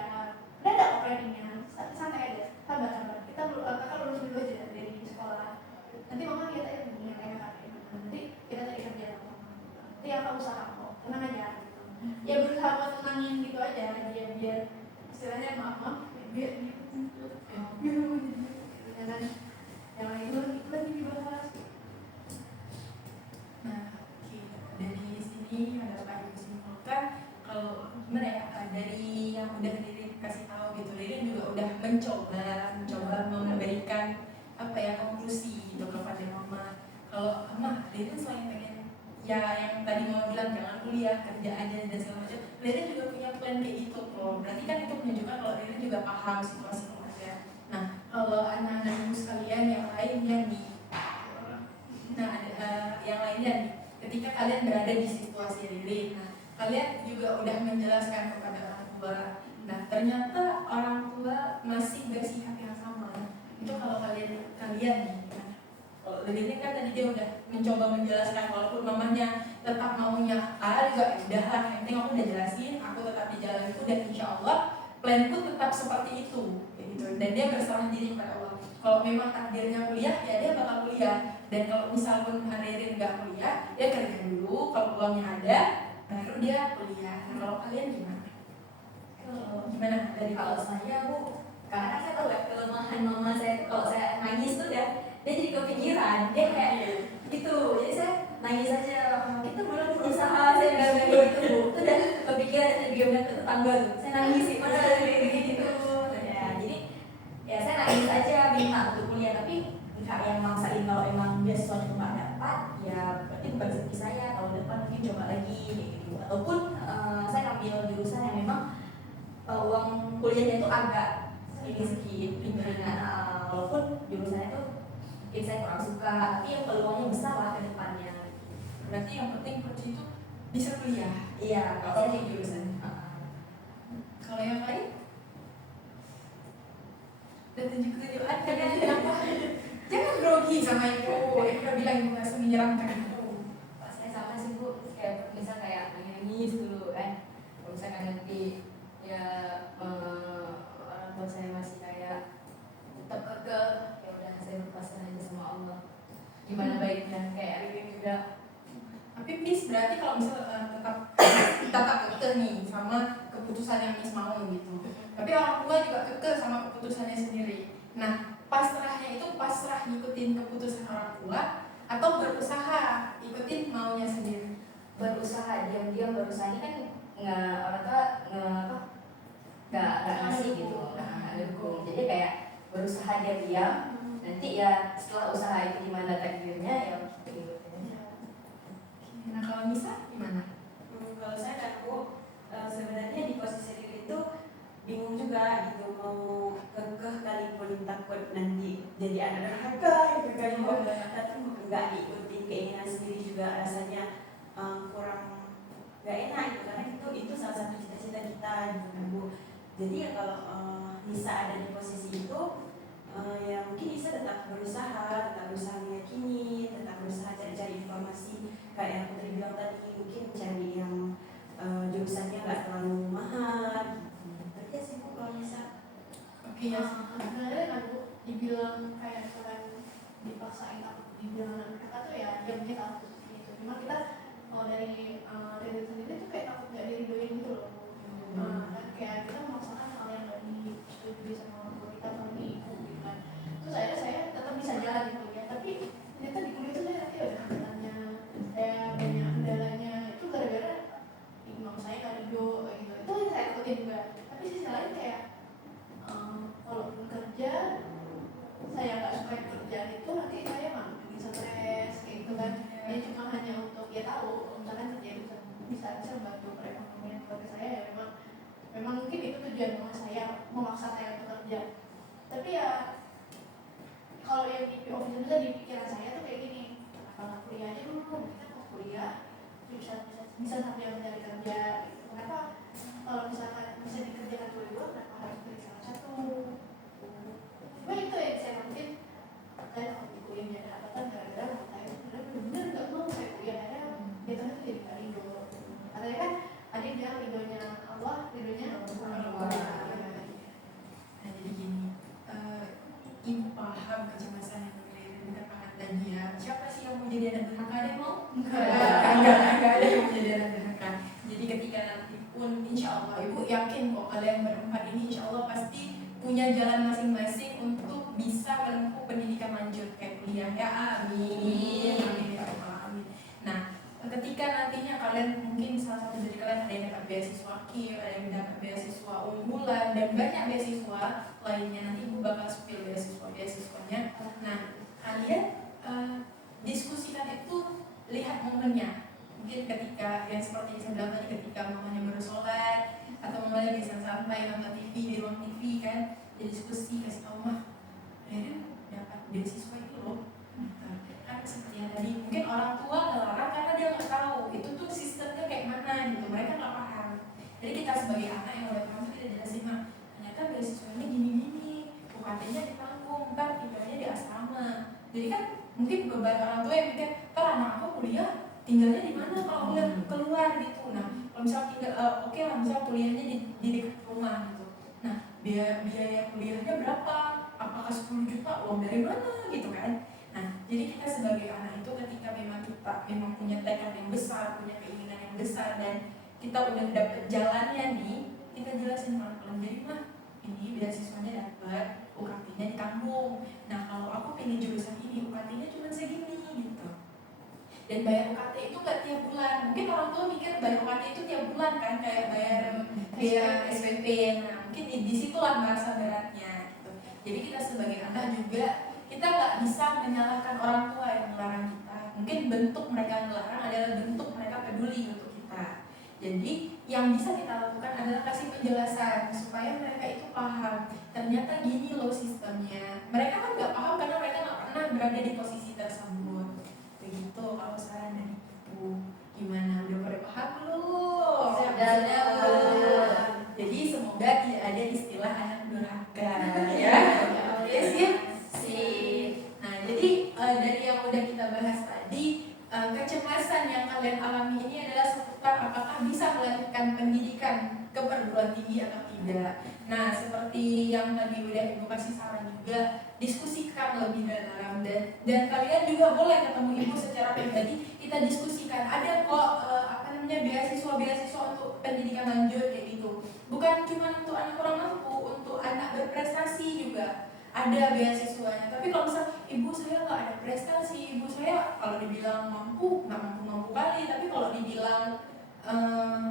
udah ada kok planningnya, santai aja, sabar. Kakak lulus dulu aja dari sekolah, nanti mama lihat aja dunia kayak kakak, nanti kita cari kerja, nanti apa usaha kok, tenang aja gitu. Ya berusaha buat tenangin gitu aja dia, biar istilahnya maaf biar jangan itu lagi dibahas. Nah, oke. Dari sini dapat disimpulkan kalau gimana ya, dari yang udah Ririn kasih tahu gitu, Ririn juga udah mencoba memberikan apa ya, konklusi gitu kepada mama. Kalau mama, Ririn selain pengen ya yang tadi mama bilang jangan kuliah, kerja aja dan segala macam, Ririn juga punya plan kayak gitu loh. Berarti kan itu menunjukkan kalau Ririn juga paham situasi keluarga. Nah, kalau anak-anak ibu sekalian yang lainnya nih, nah ada yang lainnya nih, ketika kalian berada di situasi Ririn, nah kalian juga udah menjelaskan kepada orang tua, nah ternyata orang tua masih bersikap yang sama. Itu kalau kalian nih, nah, kalau Ririn kan tadi dia udah mencoba menjelaskan, walaupun mamanya tetap maunya A juga, udahlah yang penting aku udah jelasin, aku tetap di jalan itu dan insya Allah planku tetap seperti itu gitu. Dan dia berserah diri kepada Allah. Kalau memang takdirnya kuliah, ya dia bakal kuliah. Dan kalau misalpun Ririn nggak kuliah, dia kerja dulu. Kalau peluangnya ada, baru dia kuliah. Nah, kalau kalian gimana? Gimana dari Kalau saya Bu, karena saya tahu ya kelemahan mama saya, kalau saya nangis tuh dia jadi kepikiran, dia kayak gitu. Jadi saya nangis aja, kita belum berusaha, saya bilang gitu Bu. Itu udah kepikiran, saya bilang ke tetangga tuh, saya nangis sih, mana ada kayak gitu. Ya, jadi ya saya nangis aja minta untuk kuliah, tapi nggak yang maksain. Kalau emang beasiswanya nggak dapat, ya berarti bukan rezeki saya. Tahun depan mungkin coba lagi kayak gitu. Ataupun saya ambil jurusan yang memang uang kuliahnya itu agak ini sedikit ringan, walaupun jurusannya itu mungkin saya kurang suka, tapi yang peluangnya besar lah ke depannya. Berarti yang penting kunci itu bisa kuliah. Iya, kalau saya di jurusan. Kalau yang lain? udah tunjuk-tunjuk aja kan kenapa jangan grogi sama ibu udah bilang ibu nggak menyeramkan itu. Pas saya sama sih Bu, kayak misal kayak nangis dulu kan. Kalau misalkan nanti ya orang tua saya masih kayak tetap kekeh, ya udah saya lepaskan aja sama Allah. Gimana baiknya kayak Ririn juga. Tapi Miss berarti kalau misalnya tetap kekeh nih sama keputusan yang Miss mau gitu. Tapi orang tua juga kekeh sama keputusannya sendiri. Nah, pasrahnya itu pasrah ngikutin keputusan orang tua atau berusaha ikutin maunya sendiri. Berusaha diam-diam berusaha ini kan orang tua nggak ngasih gitu, nggak dukung. Jadi kayak berusaha diam-diam. Nanti ya setelah usaha itu gimana takdirnya ya gitu. Nah, kalau Nisa gimana? Kalau saya kan Bu, sebenarnya di posisi diri itu bingung juga gitu, mau kekeh sekalipun takut nanti jadi anak durhaka gitu kan Bu, tapi nggak diikuti keinginan sendiri juga rasanya kurang nggak enak gitu, karena itu salah satu cita-cita kita gitu kan Bu. Jadi ya kalau Nisa ada di posisi itu, ya mungkin Nisa tetap berusaha meyakini, tetap berusaha cari-cari informasi kayak yang Putri bilang tadi, mungkin cari yang jurusannya nggak terlalu mahal. Berarti sih Bu kalau Nisa. Oke ya. Sebenarnya kan Bu dibilang kayak misalkan dipaksain takut dibilang kakak tuh ya diamnya takut gitu. Cuma kita kalau dari diri sendiri tuh kayak takut nggak diridoin gitu loh. Kan kayak kita memaksakan hal yang nggak disetujui sama orang tua kita atau diikut gitu kan. Terus akhirnya saya tetap bisa jalan gitu ya. Tapi ternyata di kuliah tuh saya nanti ada kendalanya, saya banyak kendalanya itu gara-gara imam saya nggak ridho kayak gitu. Itu yang saya takutin juga. Tapi sisi lain kayak walaupun kerja saya nggak suka kerjaan itu nanti saya mah bisa stres kayak gitu kan. Ya cuma hanya untuk ya tahu misalkan kerja bisa bantu perekonomian keluarga saya ya memang mungkin itu tujuan mama saya memaksa saya untuk kerja. Tapi ya kalau yang di office di pikiran saya tuh kayak gini, kalau kuliah aja dulu kita mau kuliah bisa sambil mencari kerja gitu. Kenapa kalau misalkan bisa dikerjakan dulu kenapa harus pilih salah satu? Cuma itu yang saya mungkin saya kalau di kuliah jadi hambatan gara-gara mau saya benar-benar nggak mau saya kuliah ya kita tuh jadi nggak ridho. Katanya kan ada bilang ridhonya Allah, ridhonya Allah. Nah, jadi gini, ibu paham kecemasan yang dikatakan tadi ya. Siapa sih yang mau jadi anak durhaka? Ada yang mau? Enggak ada yang mau jadi anak durhaka. Jadi ketika nanti pun insya Allah ibu yakin kok kalian berempat ini insya Allah pasti punya jalan masing-masing untuk bisa menempuh pendidikan lanjut kayak kuliah ya. Amin. Amin ya Allah, amin. Nah, ketika nantinya kalian mungkin salah satu dari kalian ada yang dapat beasiswa KIP, ada yang dapat beasiswa unggulan dan banyak beasiswa lainnya, nanti ibu bakal spill beasiswanya. Nah, kalian diskusikan itu, lihat momennya. Mungkin ketika yang seperti yang saya bilang tadi, ketika mamanya baru sholat atau mamanya lagi santai nonton TV di ruang TV kan, jadi diskusi kasih tahu mah, Reren dapat beasiswa itu loh. Kan seperti yang tadi, mungkin orang tua ngelarang karena dia nggak tahu itu tuh sistemnya kayak mana gitu, mereka nggak paham. Jadi kita sebagai anak yang udah paham kita jelasin mah, ternyata beasiswanya gini-gini, UKT-nya ditanggung, ntar tinggalnya di asrama. Jadi kan mungkin beban orang tua yang mikir, ntar anak aku kuliah tinggalnya di mana kalau udah keluar gitu. Nah, kalau misalnya tinggal oke lah, misalnya kuliahnya di dekat rumah gitu. Nah, biaya kuliahnya berapa? Apakah 10 juta? Uang dari mana gitu kan? Nah, jadi kita sebagai anak itu ketika memang punya tekad yang besar, punya keinginan yang besar dan kita udah dapet jalannya nih, kita jelasin pelan-pelan. Jadi mah ini beasiswanya dapat, UKT-nya ditanggung. Nah, kalau aku pilih jurusan ini, UKT-nya cuma segini gitu. Dan bayar UKT itu nggak tiap bulan. Mungkin orang tua mikir bayar UKT itu tiap bulan kan, kayak bayar SPP. Nah, mungkin di situlah merasa beratnya gitu. Jadi kita sebagai anak juga kita nggak bisa menyalahkan orang tua yang melarang kita. Mungkin bentuk mereka melarang adalah bentuk mereka peduli untuk kita. Jadi yang bisa kita lakukan adalah kasih penjelasan supaya mereka itu paham. Ternyata gini loh sistemnya. Mereka kan nggak paham karena mereka nggak pernah berada di posisi tersebut. Begitu kalau saran dari ibu. Gimana? Udah pada paham belum? Sudah. Jadi semoga tidak ada istilah anak durhaka ya. kalian alami ini adalah seputar apakah bisa melanjutkan pendidikan ke perguruan tinggi atau tidak. Nah, seperti yang tadi udah Ibu kasih saran juga, diskusikan lebih dalam dan kalian juga boleh ketemu Ibu secara pribadi, kita diskusikan. Ada kok beasiswa untuk pendidikan lanjut kayak gitu. Bukan cuma untuk anak kurang mampu, untuk anak berprestasi juga ada beasiswanya. Tapi kalau misal ibu saya nggak ada prestasi, ibu saya kalau dibilang mampu nggak mampu kali, tapi kalau dibilang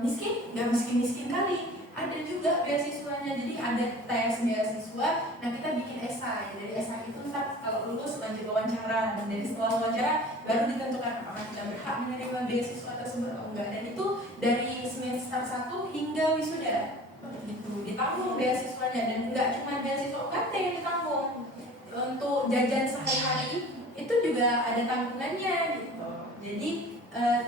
miskin nggak miskin kali, ada juga beasiswanya. Jadi ada tes beasiswa, nah kita bikin esai. Dari esai itu ntar kalau lulus lanjut wawancara, dan dari setelah wawancara baru ditentukan apakah kita berhak menerima beasiswa tersebut atau enggak. Dan itu dari semester 1 hingga wisuda gitu, ditanggung beasiswanya. Dan enggak cuma beasiswa UKT yang ditanggung, untuk jajan sehari-hari itu juga ada tanggungannya gitu. Jadi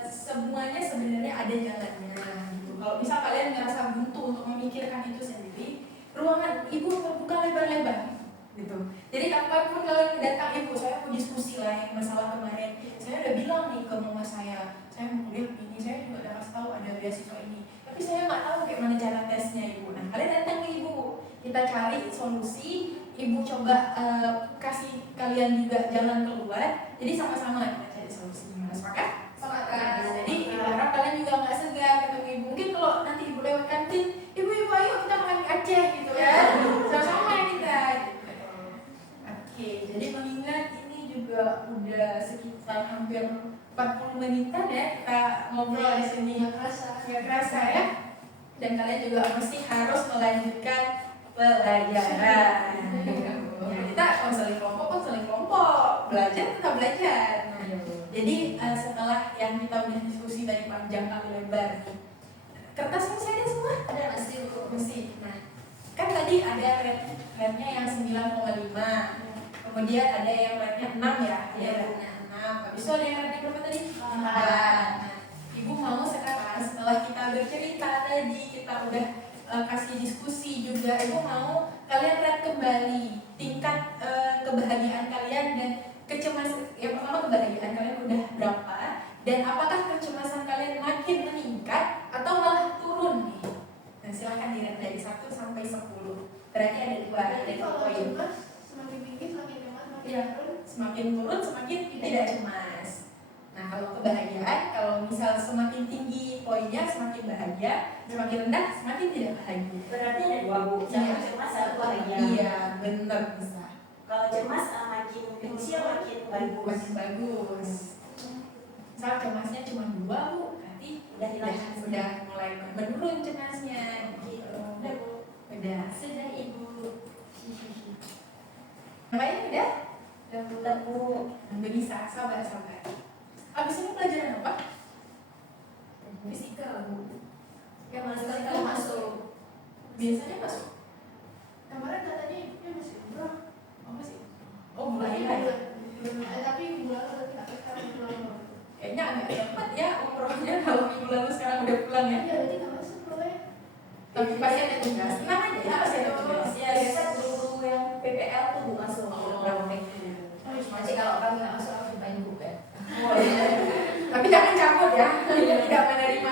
semuanya sebenarnya ada jalannya gitu. Kalau misal kalian ngerasa buntu untuk memikirkan itu sendiri, ruangan ibu terbuka lebar-lebar gitu. Jadi kapanpun kalian datang ibu, saya mau diskusi lah yang masalah kemarin. Saya udah bilang nih ke mama saya mau kuliah ini, saya juga udah kasih tahu ada beasiswa ini, tapi saya nggak tahu kayak mana cara tesnya ibu. Nah kalian datang ke ibu, kita cari solusi, ibu coba kasih kalian juga jalan keluar. Jadi sama-sama kita cari solusi. Gimana, sepakat? Sepakat. Jadi ibu harap kalian juga nggak segan ketemu ibu. Mungkin kalau nanti ibu lewat kantin, ibu ayo kita makan mie Aceh gitu ya, sama-sama kita. Oke, jadi mengingat ini juga udah sekitar hampir 40 menitan ya kita ngobrol di sini. Nggak kerasa ya. Dan kalian juga mesti harus melanjutkan pelajaran. Ya, kita konseling kelompok, belajar tetap belajar. Jadi setelah yang kita udah diskusi tadi panjang kali lebar, kertasnya masih ada semua? Ada masih. Nah, kan tadi ada rate-nya yang 9,5, kemudian ada yang rate-nya 6 ya, ada rate-nya 6. Habis itu ada yang rate-nya berapa tadi? 4. Nah, ibu mau sekarang setelah kita bercerita tadi, kita udah kasih diskusi juga, ibu mau kalian rate kembali tingkat kebahagiaan kalian dan kecemasan. Yang pertama, kebahagiaan kalian udah berapa, dan apakah kecemasan kalian makin meningkat atau malah turun nih? Nah, silahkan di-rate dari 1 sampai 10. Berarti ada 2. Jadi kalau cemas semakin tinggi semakin cemas, semakin turun semakin turun semakin tidak cemas. Nah, kalau kebahagiaan, kalau misal semakin tinggi poinnya semakin bahagia, semakin rendah semakin tidak bahagia. Berarti ada 2 bu, satu cemas, satu bahagia. Iya, benar bisa. Kalau cemas makin kecil makin bagus. Makin bagus. Misal cemasnya cuma 2 bu, berarti udah mulai menurun cemasnya gitu. Udah. Sudah ibu. Namanya udah? Udah bu. Udah bisa, sabar. Habis ini pelajaran apa? Fisika bu. Yang Fisika masuk. Biasanya masuk. kemarin katanya ibunya masih umroh. Masih. Mulai ya. Tapi minggu lalu berarti nggak sekarang minggu lalu. Kayaknya agak cepat ya umrohnya kalau minggu lalu, sekarang udah pulang ya. Iya berarti nggak masuk boleh. Tapi pasti ada tugas. Tenang aja ya, pasti ada tugas. Ya biasa guru yang PPL tuh bu masuk. Masih kalau kami nggak masuk aku dibayar bu kan. Tapi jangan cabut ya. Tidak menerima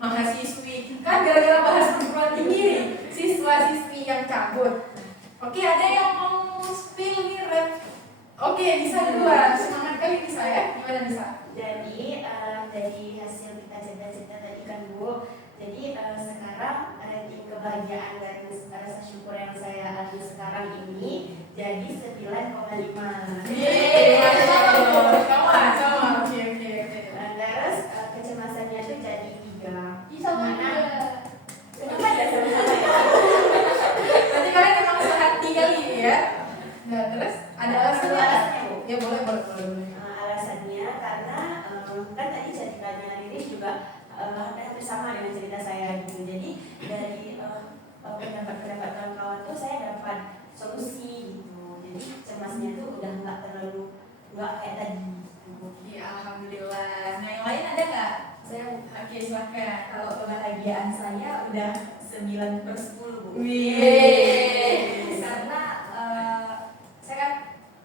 mahasiswi. Kan gara-gara bahas perguruan tinggi nih, siswa-siswi yang cabut. Oke, ada yang mau spill nih, Red? Oke, bisa duluan. Semangat kali bisa ya? Gimana bisa? Jadi dari hasil kita cerita-cerita tadi kan bu, jadi sekarang ranking kebahagiaan dan rasa syukur yang saya alami sekarang ini jadi 9,5. Yeay, sama. Oke. Terus kecemasannya tuh jadi 3. Sama Kenapa ya sama-sama ya? Berarti kalian memang sehati kali ya? Nah, terus ada alasannya? Alasannya bu. Ya boleh. Alasannya karena kan tadi ceritanya Liris juga hampir sama dengan cerita saya gitu. Jadi dari pendapat-pendapat kawan-kawan tuh saya dapat solusi gitu. Jadi cemasnya tuh udah nggak kayak tadi. Ya, alhamdulillah. Nah, yang lain ada nggak? Oke, silakan. Kalau kebahagiaan saya udah 9/10 bu. Wih. Karena saya kan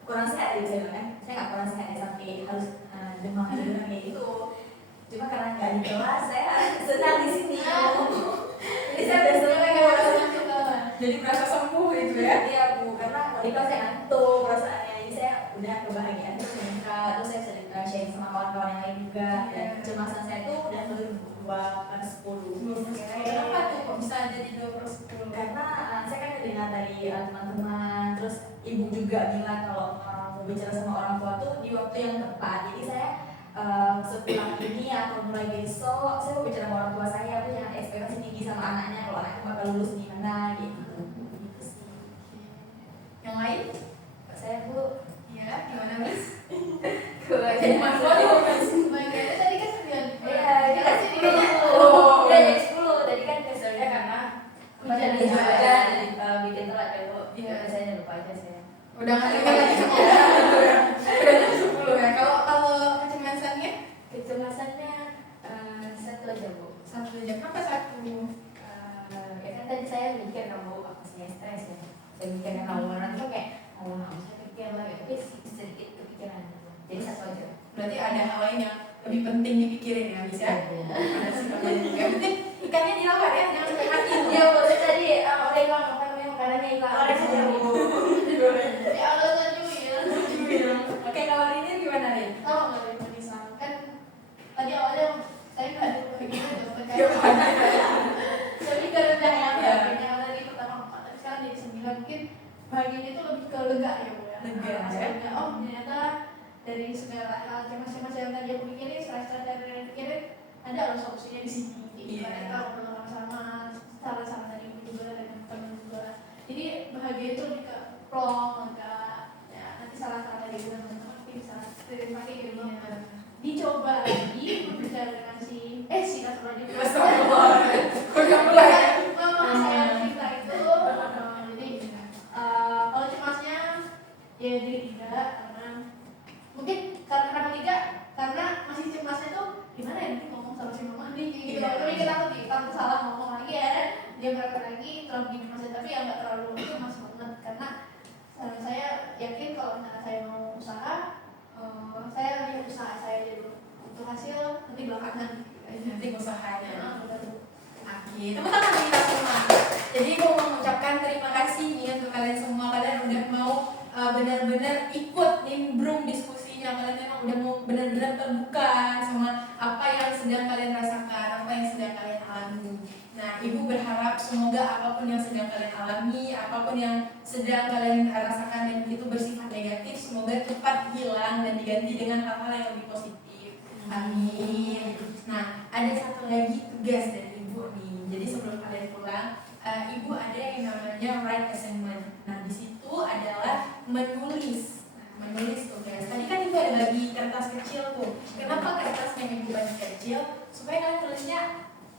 kurang sehat ya bisa bilang kan. Saya nggak kurang sehat ya sampai harus demam kayak gitu. nggak di kelas, saya senang di sini. Jadi saya udah sembuh. Jadi merasa sembuh gitu ya. Iya Bu, karena kalau di kelas saya ngantuk perasaannya, jadi saya udah kebahagiaan itu meningkat, terus saya bisa sharing sama kawan-kawan yang lain juga. Dan kecemasan saya itu udah turun 2/10. Kenapa tuh kok bisa jadi 2/10? Karena saya kan dengar dari teman-teman, terus ibu juga bilang kalau mau bicara sama orang tua tuh di waktu yang tepat. Jadi saya setelah ini atau mulai besok saya mau bicara sama orang tua saya, punya ekspektasi tinggi sama anaknya, kalau anaknya bakal lulus gimana gitu. Gitu sih. Yang lain? Saya Bu, Ya, gimana Miss? jadi Mahasiswa Miss. Bagiannya tadi kan 9. iya, ini kan sih 10. Udah jadi 10. Tadi kan keselnya karena Hujan hujan juga. juga jadi bikin telat kan Bu. Iya. Saya lupa aja saya. Udah nggak ingat lagi semua. Udah jam 10 ya. Kalau kecemasannya Kecemasannya satu aja Bu. 1 jam. Kenapa 1? Ya kan tadi saya mikir kamu apa saya stres ya. Saya mikir karena orang tuh kayak saya pikir lah gitu, tapi sedikit kepikiran gitu. Jadi satu aja. Berarti ada hal lain yang lebih penting dipikirin ya bisa. Ada sebabnya juga. Yang penting ikannya dilawar ya, jangan sampai mati. Iya Bu, terus tadi udah hilang apa namanya makanannya hilang. Orang aja Bu. Jadi alasan Juil. Oke, kalau ini gimana Rin? Tahu nggak dari Manisa? Kan tadi awalnya saya nggak ada begitu tuh jadi karena yang tadi pertama 4, tapi sekarang jadi 9. Mungkin bahagian itu lebih ke lega ya Bu ya. Lega, ya. Lega. Oh ternyata dari segala hal cemas-cemas yang tadi aku pikirin, stres-stres yang tadi pikirin, ada loh solusinya di sini. Jadi Iya. kita ngobrol sama saran-saran dari ibu juga dan teman juga. Jadi bahagia itu lebih ke plong, ya nanti saran-saran dari ibu dan teman-teman bisa pakai gitu. Dicoba lagi berbicara dengan si Nasrul aja. Udah mulai. Mama saya cerita itu, jadi kalau cemasnya ya jadi 3 karena mungkin kenapa 3? Karena masih cemasnya tuh gimana ya nanti ngomong sama si mama nih gitu. Iya. Tapi kita takut salah ngomong lagi ya, dia berapa lagi terlalu gini masih, tapi yang nggak terlalu cemas banget karena saya yakin kalau misalnya saya mau usaha, saya lihat usaha saya dulu untuk hasil nanti belakangan. Nanti usahanya. Betul. Oke, tepuk tangan bagi kita semua. Jadi mau mengucapkan terima kasih nih untuk kalian semua. Kalian udah mau benar-benar ikut nimbrung diskusinya. Kalian memang udah mau benar-benar terbuka sama apa yang sedang kalian rasakan, apa yang sedang kalian alami. Nah, Ibu berharap semoga apapun yang sedang kalian alami, apapun yang sedang kalian rasakan dan itu bersifat negatif, semoga cepat hilang dan diganti dengan hal-hal yang lebih positif. Amin. Nah, ada satu lagi tugas dari Ibu nih. Jadi sebelum kalian pulang, Ibu ada yang namanya write assignment. Nah, di situ adalah menulis. Menulis tugas. Tadi kan Ibu ada bagi kertas kecil tuh. Kenapa kertasnya Ibu bagi kecil? Supaya kalian tulisnya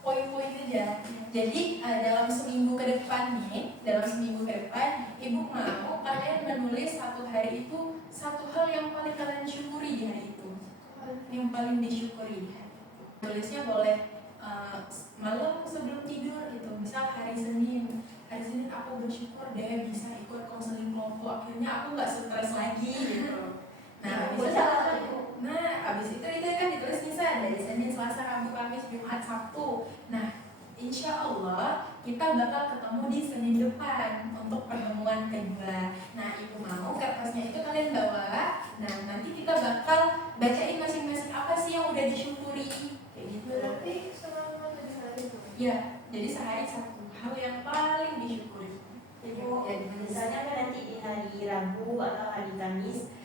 poin-poin aja. Jadi dalam seminggu ke depan nih, Ibu mau kalian menulis satu hari itu satu hal yang paling kalian syukuri di hari itu, yang paling disyukuri. Tulisnya boleh malam sebelum tidur gitu. Misal hari Senin aku bersyukur deh bisa ikut konseling kelompok, akhirnya aku nggak stres lagi gitu. Abis itu kan ditulis misal dari Senin, Selasa, Rabu, Kamis, Jumat, Sabtu. Nah, insya Allah kita bakal ketemu di Senin depan untuk pertemuan kedua. Nah, Ibu mau kertasnya itu kalian bawa. Nah, nanti kita bakal bacain masing-masing apa sih yang udah disyukuri kayak gitu. Berarti selama 7 hari itu. Ya, jadi sehari satu hal yang paling disyukuri. Ya, misalnya kan nanti di hari Rabu atau hari Kamis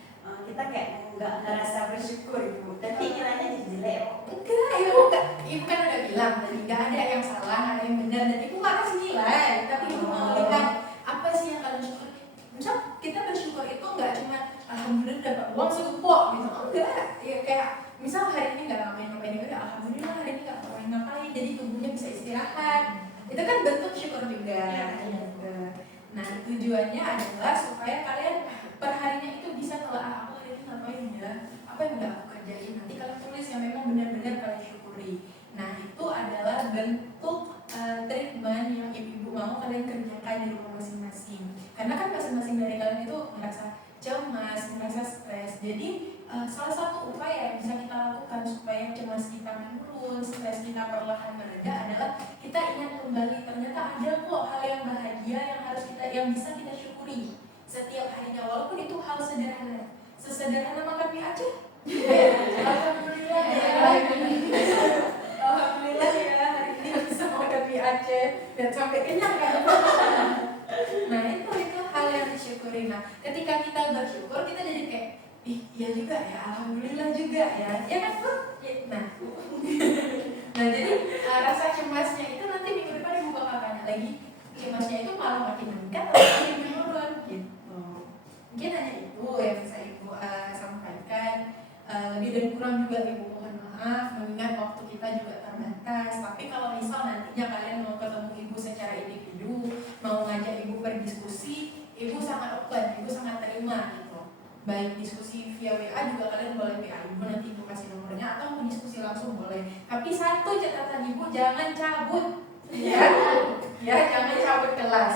kita kayak nggak ngerasa bersyukur gitu, nanti nilainya jadi jelek. Ibu kan udah bilang tadi nggak ada yang salah, ada yang benar, dan Ibu nggak kasih nilai, tapi Ibu mau lihat apa sih yang kalian syukuri. Misal kita bersyukur itu nggak cuma alhamdulillah dapat uang segepok gitu, enggak. Ya kayak misal hari ini nggak ngapain, udah alhamdulillah hari ini nggak ngapain, jadi tubuhnya bisa istirahat. Itu kan bentuk syukur juga. Nah, tujuannya adalah supaya kalian perharinya itu bisa telah aku hari ini ngapain ya, apa yang udah aku kerjain. Nanti kalian tulis yang memang benar-benar kalian syukuri. Nah, itu adalah bentuk treatment yang ibu mau kalian kerjakan di rumah masing-masing. Karena kan masing-masing dari kalian itu merasa cemas, merasa stres. Jadi salah satu upaya yang bisa kita lakukan supaya cemas kita menurun, stres kita perlahan mereda adalah kita ingat kembali ternyata ada kok hal yang bahagia yang bisa kita syukuri setiap harinya, walaupun itu hal sederhana, sesederhana makan mie Aceh. Alhamdulillah ya. Alhamdulillah ya, hari ini bisa makan mie Aceh dan sampai kenyang kan. Nah itu hal yang disyukuri. Nah ketika kita bersyukur kita jadi kayak iya juga ya, alhamdulillah juga ya kan Bu? Nah jadi rasa cemasnya itu nanti minggu depan Ibu bakal tanya lagi, cemasnya itu malah makin meningkat atau makin menurun gitu. Mungkin hanya itu yang bisa Ibu sampaikan. Lebih dan kurang juga Ibu mohon maaf, mengingat waktu kita juga terbatas. Tapi kalau misal nantinya kalian mau ketemu Ibu secara individu, mau ngajak Ibu berdiskusi, Ibu sangat open, Ibu sangat terima gitu. Baik diskusi via WA juga kalian boleh WA Ibu, nanti Ibu kasih nomornya, atau mau diskusi langsung boleh. Tapi satu catatan Ibu, jangan cabut ya jangan cabut kelas.